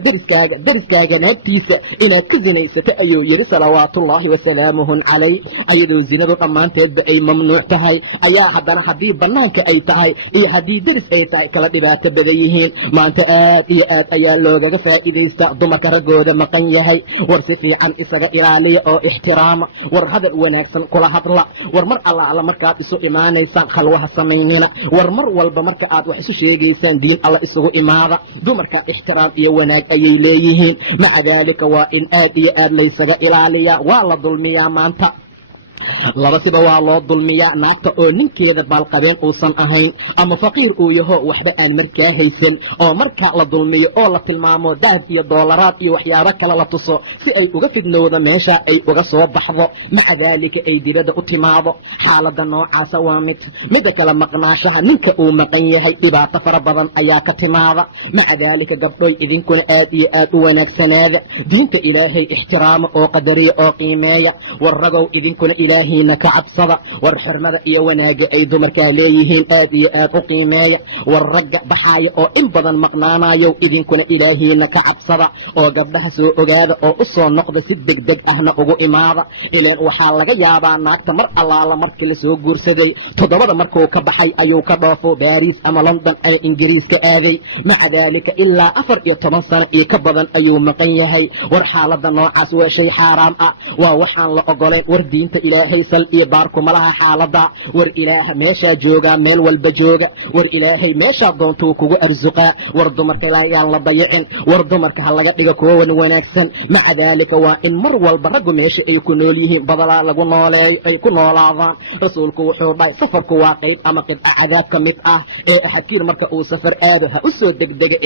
deriskaaga naagtiisa inaad ka sinaysato ayuu yidhi salawaatullaahi wasalaamuhu calayh ayadoo zinadu dhammaanteedba ay mamnuuc tahay ayaa haddana haddii bannaanka ay tahay iyo haddii deris ay tahay kala dhibaato badan yihiin maanta aad iyo aad ayaa loogaga faa'iidaysta dumarka raggooda maqan yahay war si fiican isaga ilaaliya oo ixtiraama war hadal wanaagsan kula hadla war mar allaala markaad isu imaanaysaan khalwaha samaynina war mar walba marka aad wax isu sheegaysaan diin alla isugu imaada dumarka ixtiraam iyo wanaag ayay leeyihiin maca daalika waa in aad iyo aad laysaga ilaaliyaa waa la dulmiyaa maanta labasiba waa loo dulmiyaa naagta oo ninkeeda baalqabeen uusan ahayn ama faqiir uu yaho waxba aan markaa haysan oo markaa la dulmiyo oo la tilmaamo dahab iyo doolaraad iyo waxyaabo kale la tuso si ay uga fidnowda meesha ay uga soo baxdo maca daalika ay dibadda u timaado xaaladda noocaasa waa midda kale maqnaashaha ninka uu maqan yahay dhibaato fara badan ayaa ka timaada maca daalika gabdhoy idinkuna aad iyo aad u wanaagsanaada diinta ilaahay ixtiraama oo qadariya oo qiimeeya war ragow idinkuna ilaahiina ka cabsada war xurmada iyo wanaaga ay dumarkaa leeyihiin aad iyo aad u qiimeeya war ragga baxaaya oo in badan maqnaanayo idinkuna ilaahiina ka cabsada oo gabdhaha soo ogaada oo u soo noqda si degdeg ahna ugu imaada ileen waxaa laga yaabaa naagta mar allaala markii la soo guursaday 7 markuu ka baxay ayuu ka dhoofo baariis ama london ee ingiriiska aaday maca daalika ilaa 14 sano iyo ka badan ayuu maqan yahay war xaaladda noocaas waa shay xaaraam ah waa waxaan la ogolayn war diinta ilaahay sal iyo baarkuma laha xaaladda war ilaaha meeshaa joogaa meel walba jooga war ilaahay meeshaa doontuu kugu arsuqaa war dumarka yaan la dayicin war dumarka ha laga dhiga kuwa wanaagsan maca daalika waa in mar walba raggu meesha ay ku nool yihiin badalaa lagu nooleeyo ay ku noolaadaan rasuulku wuxuu dhahay safarku waa qayb ama qidca cadaab ka mid ah ee axadkiin marka uu safar aado ha u soo degdega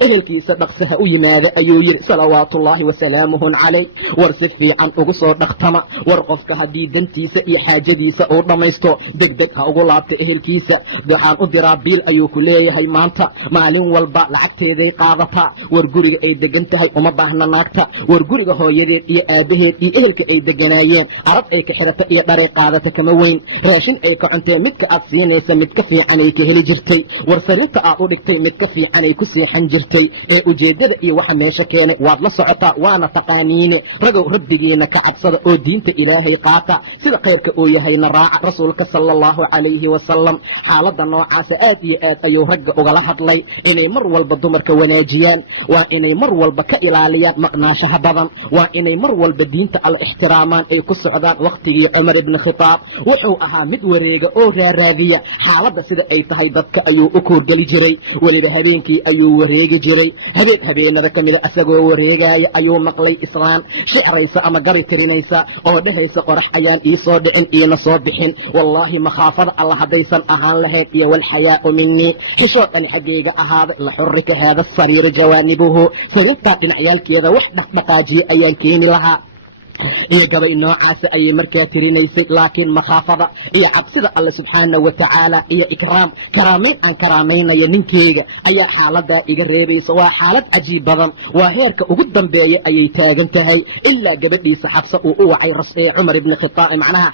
ehelkiisa dhaqsa ha u yimaada ayuu yidhi salawaatullaahi wasalaamuhu calayh war si fiican ugu soo dhaqtama war qofka haddii dantiisa iyo xaajadiisa uu dhammaysto degdeg ha ugu laabta ehelkiisa waxaan u diraa biil ayuu ku leeyahay maanta maalin walba lacagteeday qaadataa war guriga ay degan tahay uma baahna naagta war guriga hooyadeed iyo aabaheed iyo ehelka ay deganaayeen arag ay ka xirata iyo dharay qaadata kama weyn raashin ay ka cuntee midka aad siinaysa mid ka fiicanay ka heli jirtay war sariirta aad u dhigtay mid ka fiicanay ku seexan jirtay ee ujeeddada iyo waxa meesha keenay waad la socotaa waana taqaaniine ragow rabbigiina ka cabsada oo diinta ilaahay qaata sida khayrka uu yahayna raaca rasuulka sala allahu calayhi wasalam xaaladda noocaasa aad iyo aad ayuu ragga ugala hadlay inay mar walba dumarka wanaajiyaan waa inay mar walba ka ilaaliyaan maqnaashaha badan waa inay mar walba diinta alla ixtiraamaan ay ku socdaan wakhtigii cumar ibni khitaab wuxuu ahaa mid wareega oo raaraadiya xaaladda sida ay tahay dadka ayuu u koorgeli jiray weliba habeenkii ayuu wareegi jiray habeenada ka mida asagoo wareegaaya ayuu maqlay islaan shicraysa ama gari tirinaysa oo dhehaysa qorax ayaan ii soo dhicin iina soo bixin wallaahi makhaafada alla haddaysan ahaan lahayd iyo walxayaa'u minii xishood ani xaggayga ahaada la xurrika haada sariira jawaanibuhu sariirtaa dhinacyaalkeeda wax dhaqdhaqaajiye ayaan keeni lahaa iyo gabay noocaasa ayay markaa tirinaysay laakiin makhaafada iyo cabsida alle subxaana wa tacaala iyo ikraam karaamayn aan karaamaynayo ninkeyga ayaa xaaladaa iga reebaysa waa xaalad cajiib badan waa heerka ugu dambeeya ayay taagan tahay ilaa gabadhiisa xabse uu u wacay cumar ibni khitaab macnaha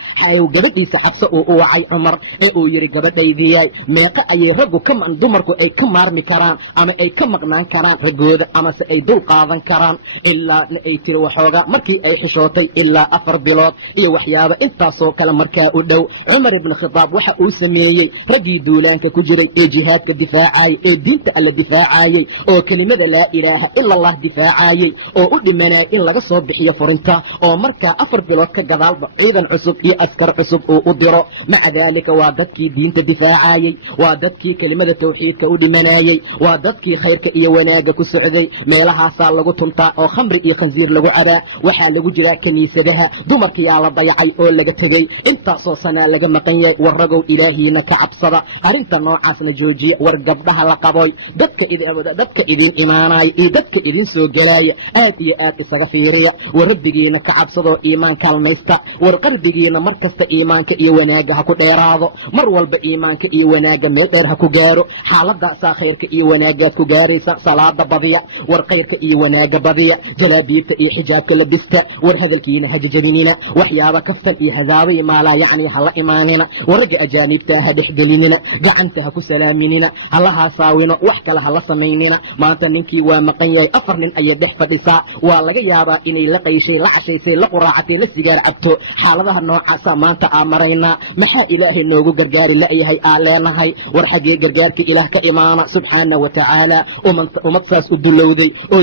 gabadhiisa xabse uu u wacay cumar ee uu yidhi gabadhaydiyaay meeqa ayay raggu dumarku ay ka maarmi karaan ama ay ka maqnaan karaan raggooda amase ay dul qaadan karaan ilaa ay tiri waxoogaa markii ay xishood tumatay ilaa 4 bilood iyo waxyaabo intaasoo kale markaa u dhow. cumar ibn khitaab waxa uu sameeyey raggii duulaanka ku jiray ee jihaadka difaacayay ee diinta alla difaacayay oo kelimada laa ilaaha ila allah difaacayay oo u dhimanayay in laga soo bixiyo furinta oo markaa 4 bilood ka gadaalba ciidan cusub iyo askar cusub uu u diro. maca daalika waa dadkii diinta difaacayay, waa dadkii kelimada tawxiidka u dhimanayay, waa dadkii khayrka iyo wanaaga ku socday. meelahaasaa lagu tuntaa oo khamri iyo khansiir lagu cabaa. waxaa lagu jiraa kiniisadaha, dumarkiyaa la dayacay oo laga tegey. intaasoo sanaa laga maqan yahay. war ragow ilaahiina ka cabsada, arrinta noocaasna joojiya. war gabdhaha la qaboy, dadka idin imaanaya iyo dadka idin soo gelaaya aad iyo aad isaga fiiriya. war rabbigiina ka cabsadoo iimaan kaalmaysta. war qalbigiina mar kasta iimaanka iyo wanaagga ha ku dheeraado. mar walba iimaanka iyo wanaagga meel dheer ha ku gaaro. xaaladaasaa khayrka iyo wanaagaad ku gaaraysa. salaada badiya, war khayrka iyo wanaagga badiya. jalaabiibta iyo xijaabka la dista. war hadalkiina ha jajabinina. waxyaaba kaftan iyo hadaabay maalaa yacni ha la imaanina. war ragga ajaanibtaa ha dhexgelinina. gacanta ha ku salaaminina. hala haasaawino. wax kale ha la samaynina. maanta ninkii waa maqan yahay, 4 nin ayay dhex fadhisaa. waa laga yaabaa inay la qayshay, la cashaysay, la quraacatay, la sigaar cabto. xaaladaha noocaasa maanta aa maraynaa. maxaa ilaahay noogu gargaari la'yahay aa leenahay. war xaggee gargaarka ilaah ka imaana subxaana wa tacaala. ummad saas u dulowday oo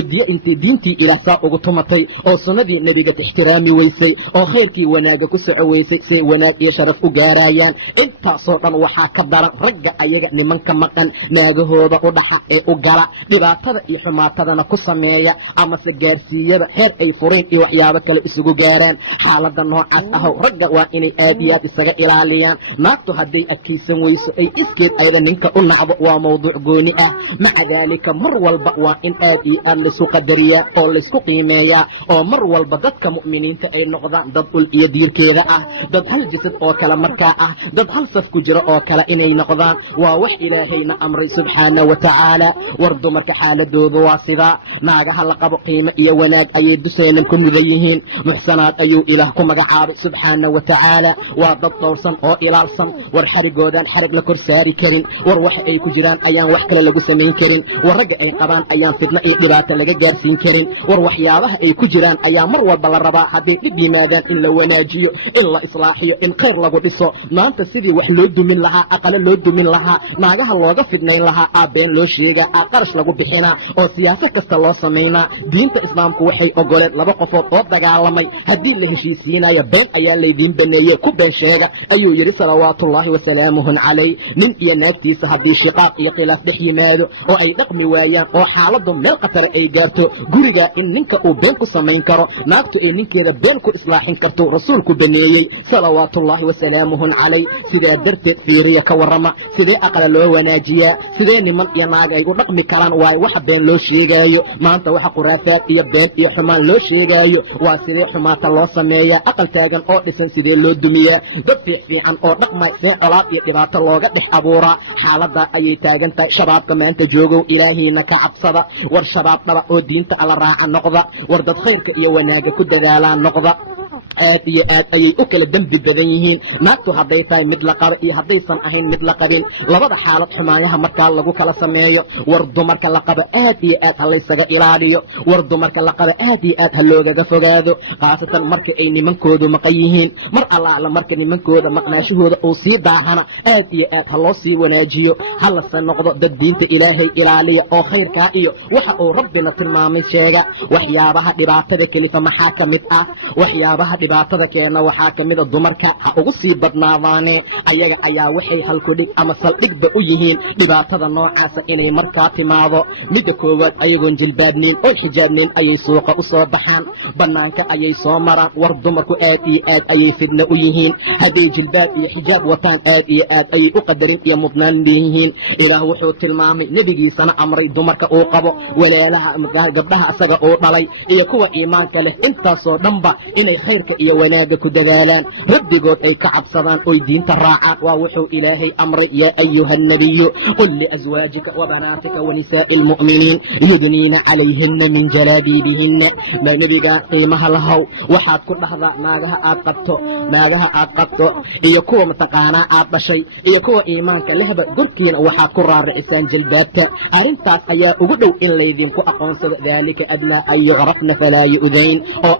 diintii ilaah saa ugu tumatay oo sunnadii nebiga ixtiraami weysay oo khayrkii wanaaga ku soco weysay say wanaag iyo sharaf u gaarayaan. intaasoo dhan waxaa ka daran ragga ayaga nimanka maqan naagahooda u dhaxa ee u gala dhibaatada iyo xumaatadana ku sameeya amase gaarsiiyaba heer ay fureen iyo waxyaabo kale isugu gaaraan. xaalada noocaas ahow ragga waa inay aad iyo aad isaga ilaaliyaan. naagtu hadday adkaysan weyso ay iskeed ayda ninka u nacdo waa mawduuc gooni ah. maca daalika mar walba waa in aad iyo aad laysu qadariyaa oo laysku qiimeeyaa oo mar walba dadka mu'miniinta ay noqdaan dad ul iyo diirkeeda ah, dad hal jasad oo kale markaa ah, dad hal saf ku jira oo kale inay noqdaan waa wax ilaahayna amray subxaana wa tacaala. war dumarka xaaladooda waa sidaa. naagaha la qabo qiimo iyo wanaag ayay duseenan ku mudan yihiin. muxsanaad ayuu ilaah ku magacaabay subxaana wa tacaala. waa dad dhowrsan oo ilaalsan. war xarigoodaan xarag la kor saari karin. war waxa ay ku jiraan ayaan wax kale lagu samayn karin. war ragga ay qabaan ayaan fitno iyo dhibaato laga gaarsiin karin. war waxyaabaha ay ku jiraan ayaa mar walba la rabaa hadday dhib yimaadaan in la wanaajiyo, in la islaaxiyo, in khayr lagu dhiso. maanta sidii wax loo dumin lahaa, aqalo loo dumin lahaa, naagaha looga fidnayn lahaa aa been loo sheegaa, aa qarash lagu bixinaa oo siyaasad kasta loo samaynaa. diinta islaamku waxay ogoleen 2 qofood oo dagaalamay haddii la heshiisiinayo been ayaa laydiin baneeyey, ku been sheega ayuu yidhi salawaatullaahi wasalaamuhu calayh. nin iyo naagtiisa haddii shiqaaq iyo khilaaf dhex yimaado oo ay dhaqmi waayaan oo xaaladu meel khatara ay gaarto, guriga in ninka uu been ku samayn karo, naagtu ay ninkeeda been ku islaaxin karto rasuulku baneeyey salawaatullaahi wasalaamuhu calayh. sidaa darteed fiiriya ka warrama sidee aqla loo wanaajiyaa, sidee niman iyo naag ay u dhaqmi karaan. waayo waxa been loo sheegaayo maanta, waxa khuraafaad iyo been iyo xumaan loo sheegaayo waa sidee xumaata loo sameeyaa. aqal taagan oo dhisan sidee loo dumiyaa. dad fiican oo dhaqma see colaad iyo dhibaato looga dhex abuuraa. xaalada ayay taagan tahay. shabaabka maanta joogow ilaahiina ka cabsada. war shabaab dhaba oo diinta alla raaca noqda. war dad khayrka iyo wanaaga ku dadaalaan noqda. aad iyo aad ayay u kala dembi badan yihiin. naagtu hadday tahay mid la qabo iyo haddaysan ahayn mid la qabin, labada xaalad xumaanaha markaa lagu kala sameeyo. war dumarka la qabo aad iyo aad ha laysaga ilaaliyo. war dumarka la qabo aad iyo aad ha loogaga fogaado, khaasatan marka ay nimankoodu maqan yihiin. mar allaala marka nimankooda maqnaashahooda uu sii daahana aad iyo aad ha loo sii wanaajiyo. ha lase noqdo dad diinta ilaahay ilaaliya oo khayrkaa iyo waxa uu rabbina tilmaamay sheega. waxyaabaha dhibaatada kelifa maxaa ka mid ah? waxyaabaha dhibaatada keena waxaa ka mida dumarka ha ugu sii badnaadaane ayaga ayaa waxay halkudhig ama saldhigba u yihiin dhibaatada noocaasa inay markaa timaado. midda koowaad ayagoon jilbaadnayn oo xijaabnayn ayay suuqa u soo baxaan, bannaanka ayay soo maraan. war dumarku aad iyo aad ayay fidna u yihiin. hadday jilbaab iyo xijaab wataan aad iyo aad ayay u qadarin iyo mudnaan leeyihiin. ilaah wuxuu tilmaamay nebigiisana amray dumarka uu qabo, walaalaha gabdhaha asaga uu dhalay iyo kuwa iimaanka leh intaasoo dhanba inay khayrka iyo wanaaga ku dadaalaan, rabbigood ay ka cabsadaan oy diinta raacaan. waa wuxuu ilaahay amray yaa ayuha الnabiyu qul liazwaajika wabanaatika wanisaa'i اlmu'miniin yudniina calayhina min jalaabiibihina. nebiga qiimaha lahow waxaad ku dhahdaa naagaha aad qabto iyo kuwa mataqaanaa aad dhashay iyo kuwa iimaanka lehba gorkiina waxaad ku raaracisaan jalbaabta. arrintaas ayaa ugu dhow in laydinku aqoonsado. daalika adnaa an yugrafna falaa yu'dayn oo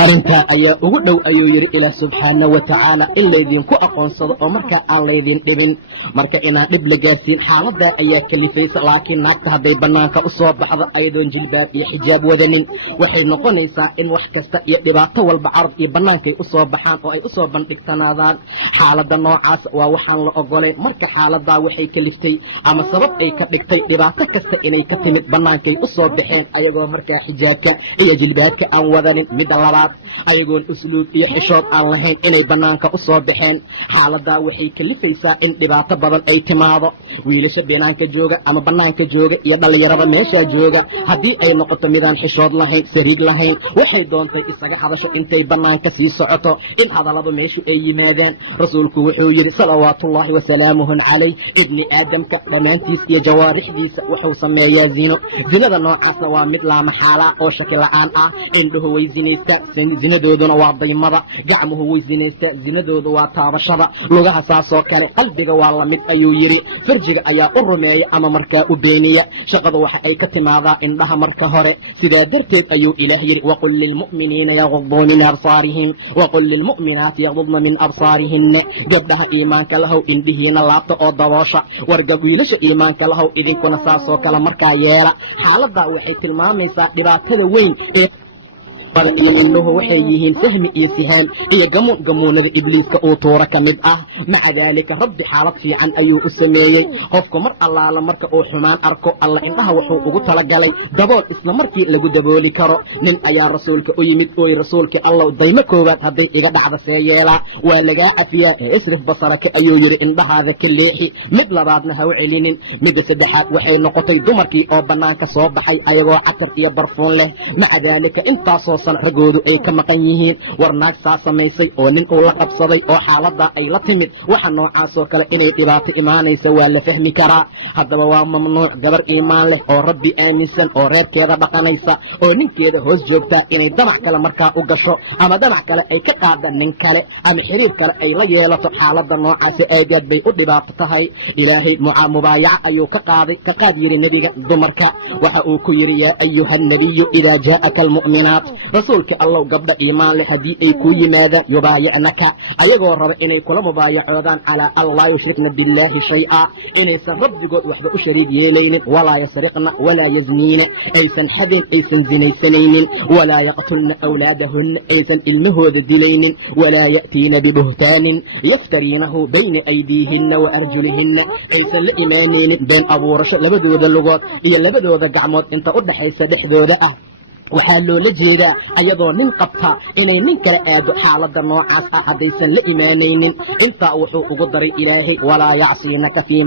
arrintaa ayaa ugu dhow ayuu yidhi ilaah subxaana wa tacaala in laydinku aqoonsado oo markaa aan laydin dhibin marka inaan dhib la gaarsiin xaaladaa ayaa kalifaysa laakiin naagta hadday bannaanka u soo baxdo ayadoon jilbaab iyo xijaab wadanin waxay noqonaysaa in wax kasta iyo dhibaato walba carab iyo bannaankay u soo baxaan oo ay u soo bandhigtanaadaan xaaladda noocaas waa waxaan la ogolayn marka xaaladaa waxay kaliftay ama sabab ay ka dhigtay dhibaato kasta inay ka timid bannaankay u soo baxeen ayagoo markaa xijaabka iyo jilbaabka aan wadanin midda labaad ayagoon usluub iyo xishood aan lahayn inay bannaanka u soo baxeen xaaladaa waxay kalifaysaa in dhibaato badan ay timaado wiilasha banaanka jooga ama bannaanka jooga iyo dhallinyarada meeshaa jooga haddii ay noqoto midaan xishood lahayn sariig lahayn waxay doontay isaga hadasho intay bannaanka sii socoto in hadalladu meeshu ay yimaadaan rasuulku wuxuu yidhi salawaatullaahi wasalaamuhu calayh ibni aadamka dhammaantiis iyo jawaarixdiisa wuxuu sameeyaa zino zinada noocaasna waa mid laamaxaalaa oo shaki la-aan ah indhuhu way zinaystaa zinadooduna waa daymada gacmuhu way zinaystaa zinadoodu waa taabashada lugaha saasoo kale qalbiga waa lamid ayuu yidhi farjiga ayaa u rumeeya ama markaa u beeniya shaqadu waxa ay ka timaadaa indhaha marka hore sidaa darteed ayuu ilaah yidhi waqul lilmu'miniina yaguduu min absaarihim waqul lilmu'minaati yagudna min absaarihinna gabdhaha iimaanka lahow indhihiina laabta oo daboosha warga wiilasha iimaanka lahow idinkuna saasoo kale markaa yeela xaaladaa waxay tilmaamaysaa dhibaatada weyn ee iyo indhuhu waxay yihiin sahmi iyo sihaan iyo gamuunada ibliiska uu tuuro ka mid ah maca daalika rabbi xaalad fiican ayuu u sameeyey qofku mar allaala marka uu xumaan arko alla indhaha wuxuu ugu talagalay dabool isla markii lagu dabooli karo nin ayaa rasuulka u yimid ooy rasuulkii allow daymo koowaad hadday iga dhacda see yeelaa waa lagaa cafiyaa ee isrif basarake ayuu yidhi indhahaada ka leexi mid labaadna ha u celinin midda saddexaad waxay noqotay dumarkii oo bannaanka soo baxay ayagoo catar iyo barfuun leh maca daalika intaasoo raggoodu ay ka maqan yihiin war naag saa samaysay oo nin uu la qabsaday oo xaaladaa ay la timid waxa noocaasoo kale inay dhibaato imaanaysa waa la fahmi karaa haddaba waa mamnuuc gabar iimaan leh oo rabbi aaminsan oo reerkeeda dhaqanaysa oo ninkeeda hoos joogtaa inay damac kale markaa u gasho ama damac kale ay ka qaada nin kale ama xiriir kale ay la yeelato xaaladda noocaasi aagaad bay u dhibaato tahay ilaahay mubaayaca ayuu ka qaad yidhi nebiga dumarka waxa uu ku yidhi yaa ayuha annabiyu idaa jaa'aka almu'minaat rasuulka allow gabdha iimaan leh haddii ay kuu yimaadaan yubaayicnaka ayagoo raba inay kula mubaayacoodaan calaa an laa yushrikna billaahi shay-a inaysan rabbigood waxba u shariig yeelaynin walaa yasriqna walaa yazniina aysan xadayn aysan zinaysanaynin walaa yaqtulna awlaadahunna aysan ilmahooda dilaynin walaa ya'tiina bibuhtaanin yaftariinahu bayna aydiihinna wa arjulihinna aysan la imaanaynin been abuurasho labadooda lugood iyo labadooda gacmood inta u dhaxaysa dhexdooda ah waxaa loola jeedaa ayadoo nin qabta inay nin kala aado xaaladda noocaas ah haddaysan la imaanaynin intaa wuxuu ugu daray ilaahay walaa yacsiinaka fii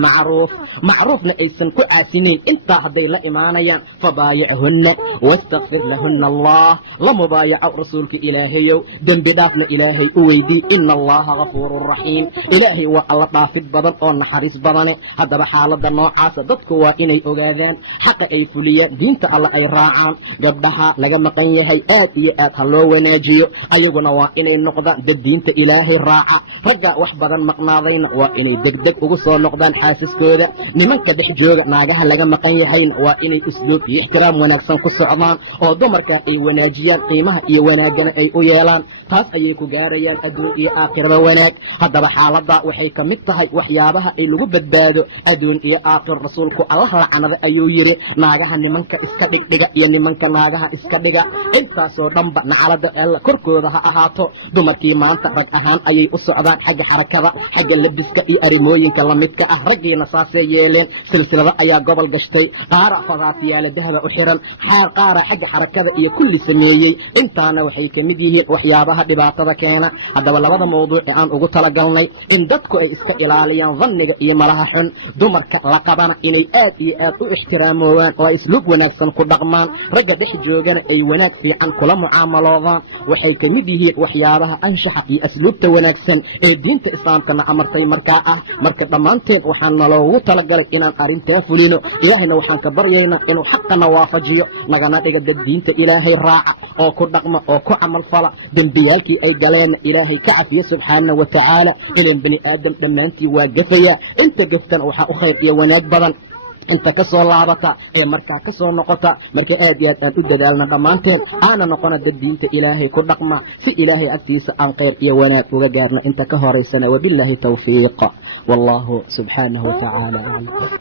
macruufna aysan ku caasinayn intaa hadday la imaanayaan fabaayichunna wastakfir lahunna allah la mubaayaco rasuulka ilaahayow dembi dhaafna ilaahay u weydii ina allaha gafuurun raxiim ilaahay waa alla dhaafid badan oo naxariis badane haddaba xaaladda noocaasa dadku waa inay ogaadaan xaqa ay fuliyaan diinta alla ay raacaan gabdhaha laga maqan yahay aad iyo aad ha loo wanaajiyo ayaguna waa inay noqdaan dad diinta ilaahay raaca ragga wax badan maqnaadayna waa inay degdeg ugu soo noqdaan xaasaskooda nimanka dhex jooga naagaha laga maqan yahayna waa inay usluub iyo ixtiraam wanaagsan ku socdaan oo dumarka ay wanaajiyaan qiimaha iyo wanaagana ay u yeelaan taas ayay ku gaarayaan adduun iyo aakhirada wanaag haddaba xaaladda waxay ka mid tahay waxyaabaha ay lagu badbaado adduun iyo aakhir rasuulku allah lacanada ayuu yidhi naagaha nimanka iska dhigdhiga iyo nimanka naagaha iska dhiga intaasoo dhanba nacalada eella korkooda ha ahaato dumarkii maanta rag ahaan ayay u socdaan xagga xarakada xagga labiska iyo arrimooyinka lamidka ah raggiina saasay yeeleen silsilada ayaa gobol gashtay qaara fadaatiyaala dahaba u xiran qaara xagga xarakada iyo kulli sameeyey intaana waxay ka mid yihiin waxyaabaha dhibaatada keena haddaba labada mawduuc ee aan ugu talagalnay in dadku ay iska ilaaliyaan dhanniga iyo malaha xun dumarka la qabana inay aad iyo aad u ixtiraamoowaan oo ay isluub wanaagsan ku dhaqmaan ragga dhex joogana ay wanaag fiican kula mucaamaloodaan waxay ka mid yihiin waxyaabaha anshaxa iyo asluubta wanaagsan ee diinta islaamkana amartay markaa ah marka dhammaanteen waxaan naloogu talagalay inaan arrintaa fulino ilaahayna waxaan ka baryaynaa inuu xaqana waafajiyo nagana dhiga dad diinta ilaahay raaca oo ku dhaqma oo ku camalfala dembiyaalkii ay galeenna ilaahay ka cafiyo subxaana wa tacaala ilan bani aadam dhammaantii waa gafaya inta gaftana waxaa u khayr iyo wanaag badan inta ka soo laabata ee markaa ka soo noqota marka aad iyo aad aan u dadaalna dhammaanteen aana noqona dad diinta ilaahay ku dhaqma si ilaahay agtiisa aan khayr iyo wanaag uga gaarno inta ka horaysana wabilaahi tawfiiq wallahu subxaanahu watacaala aclam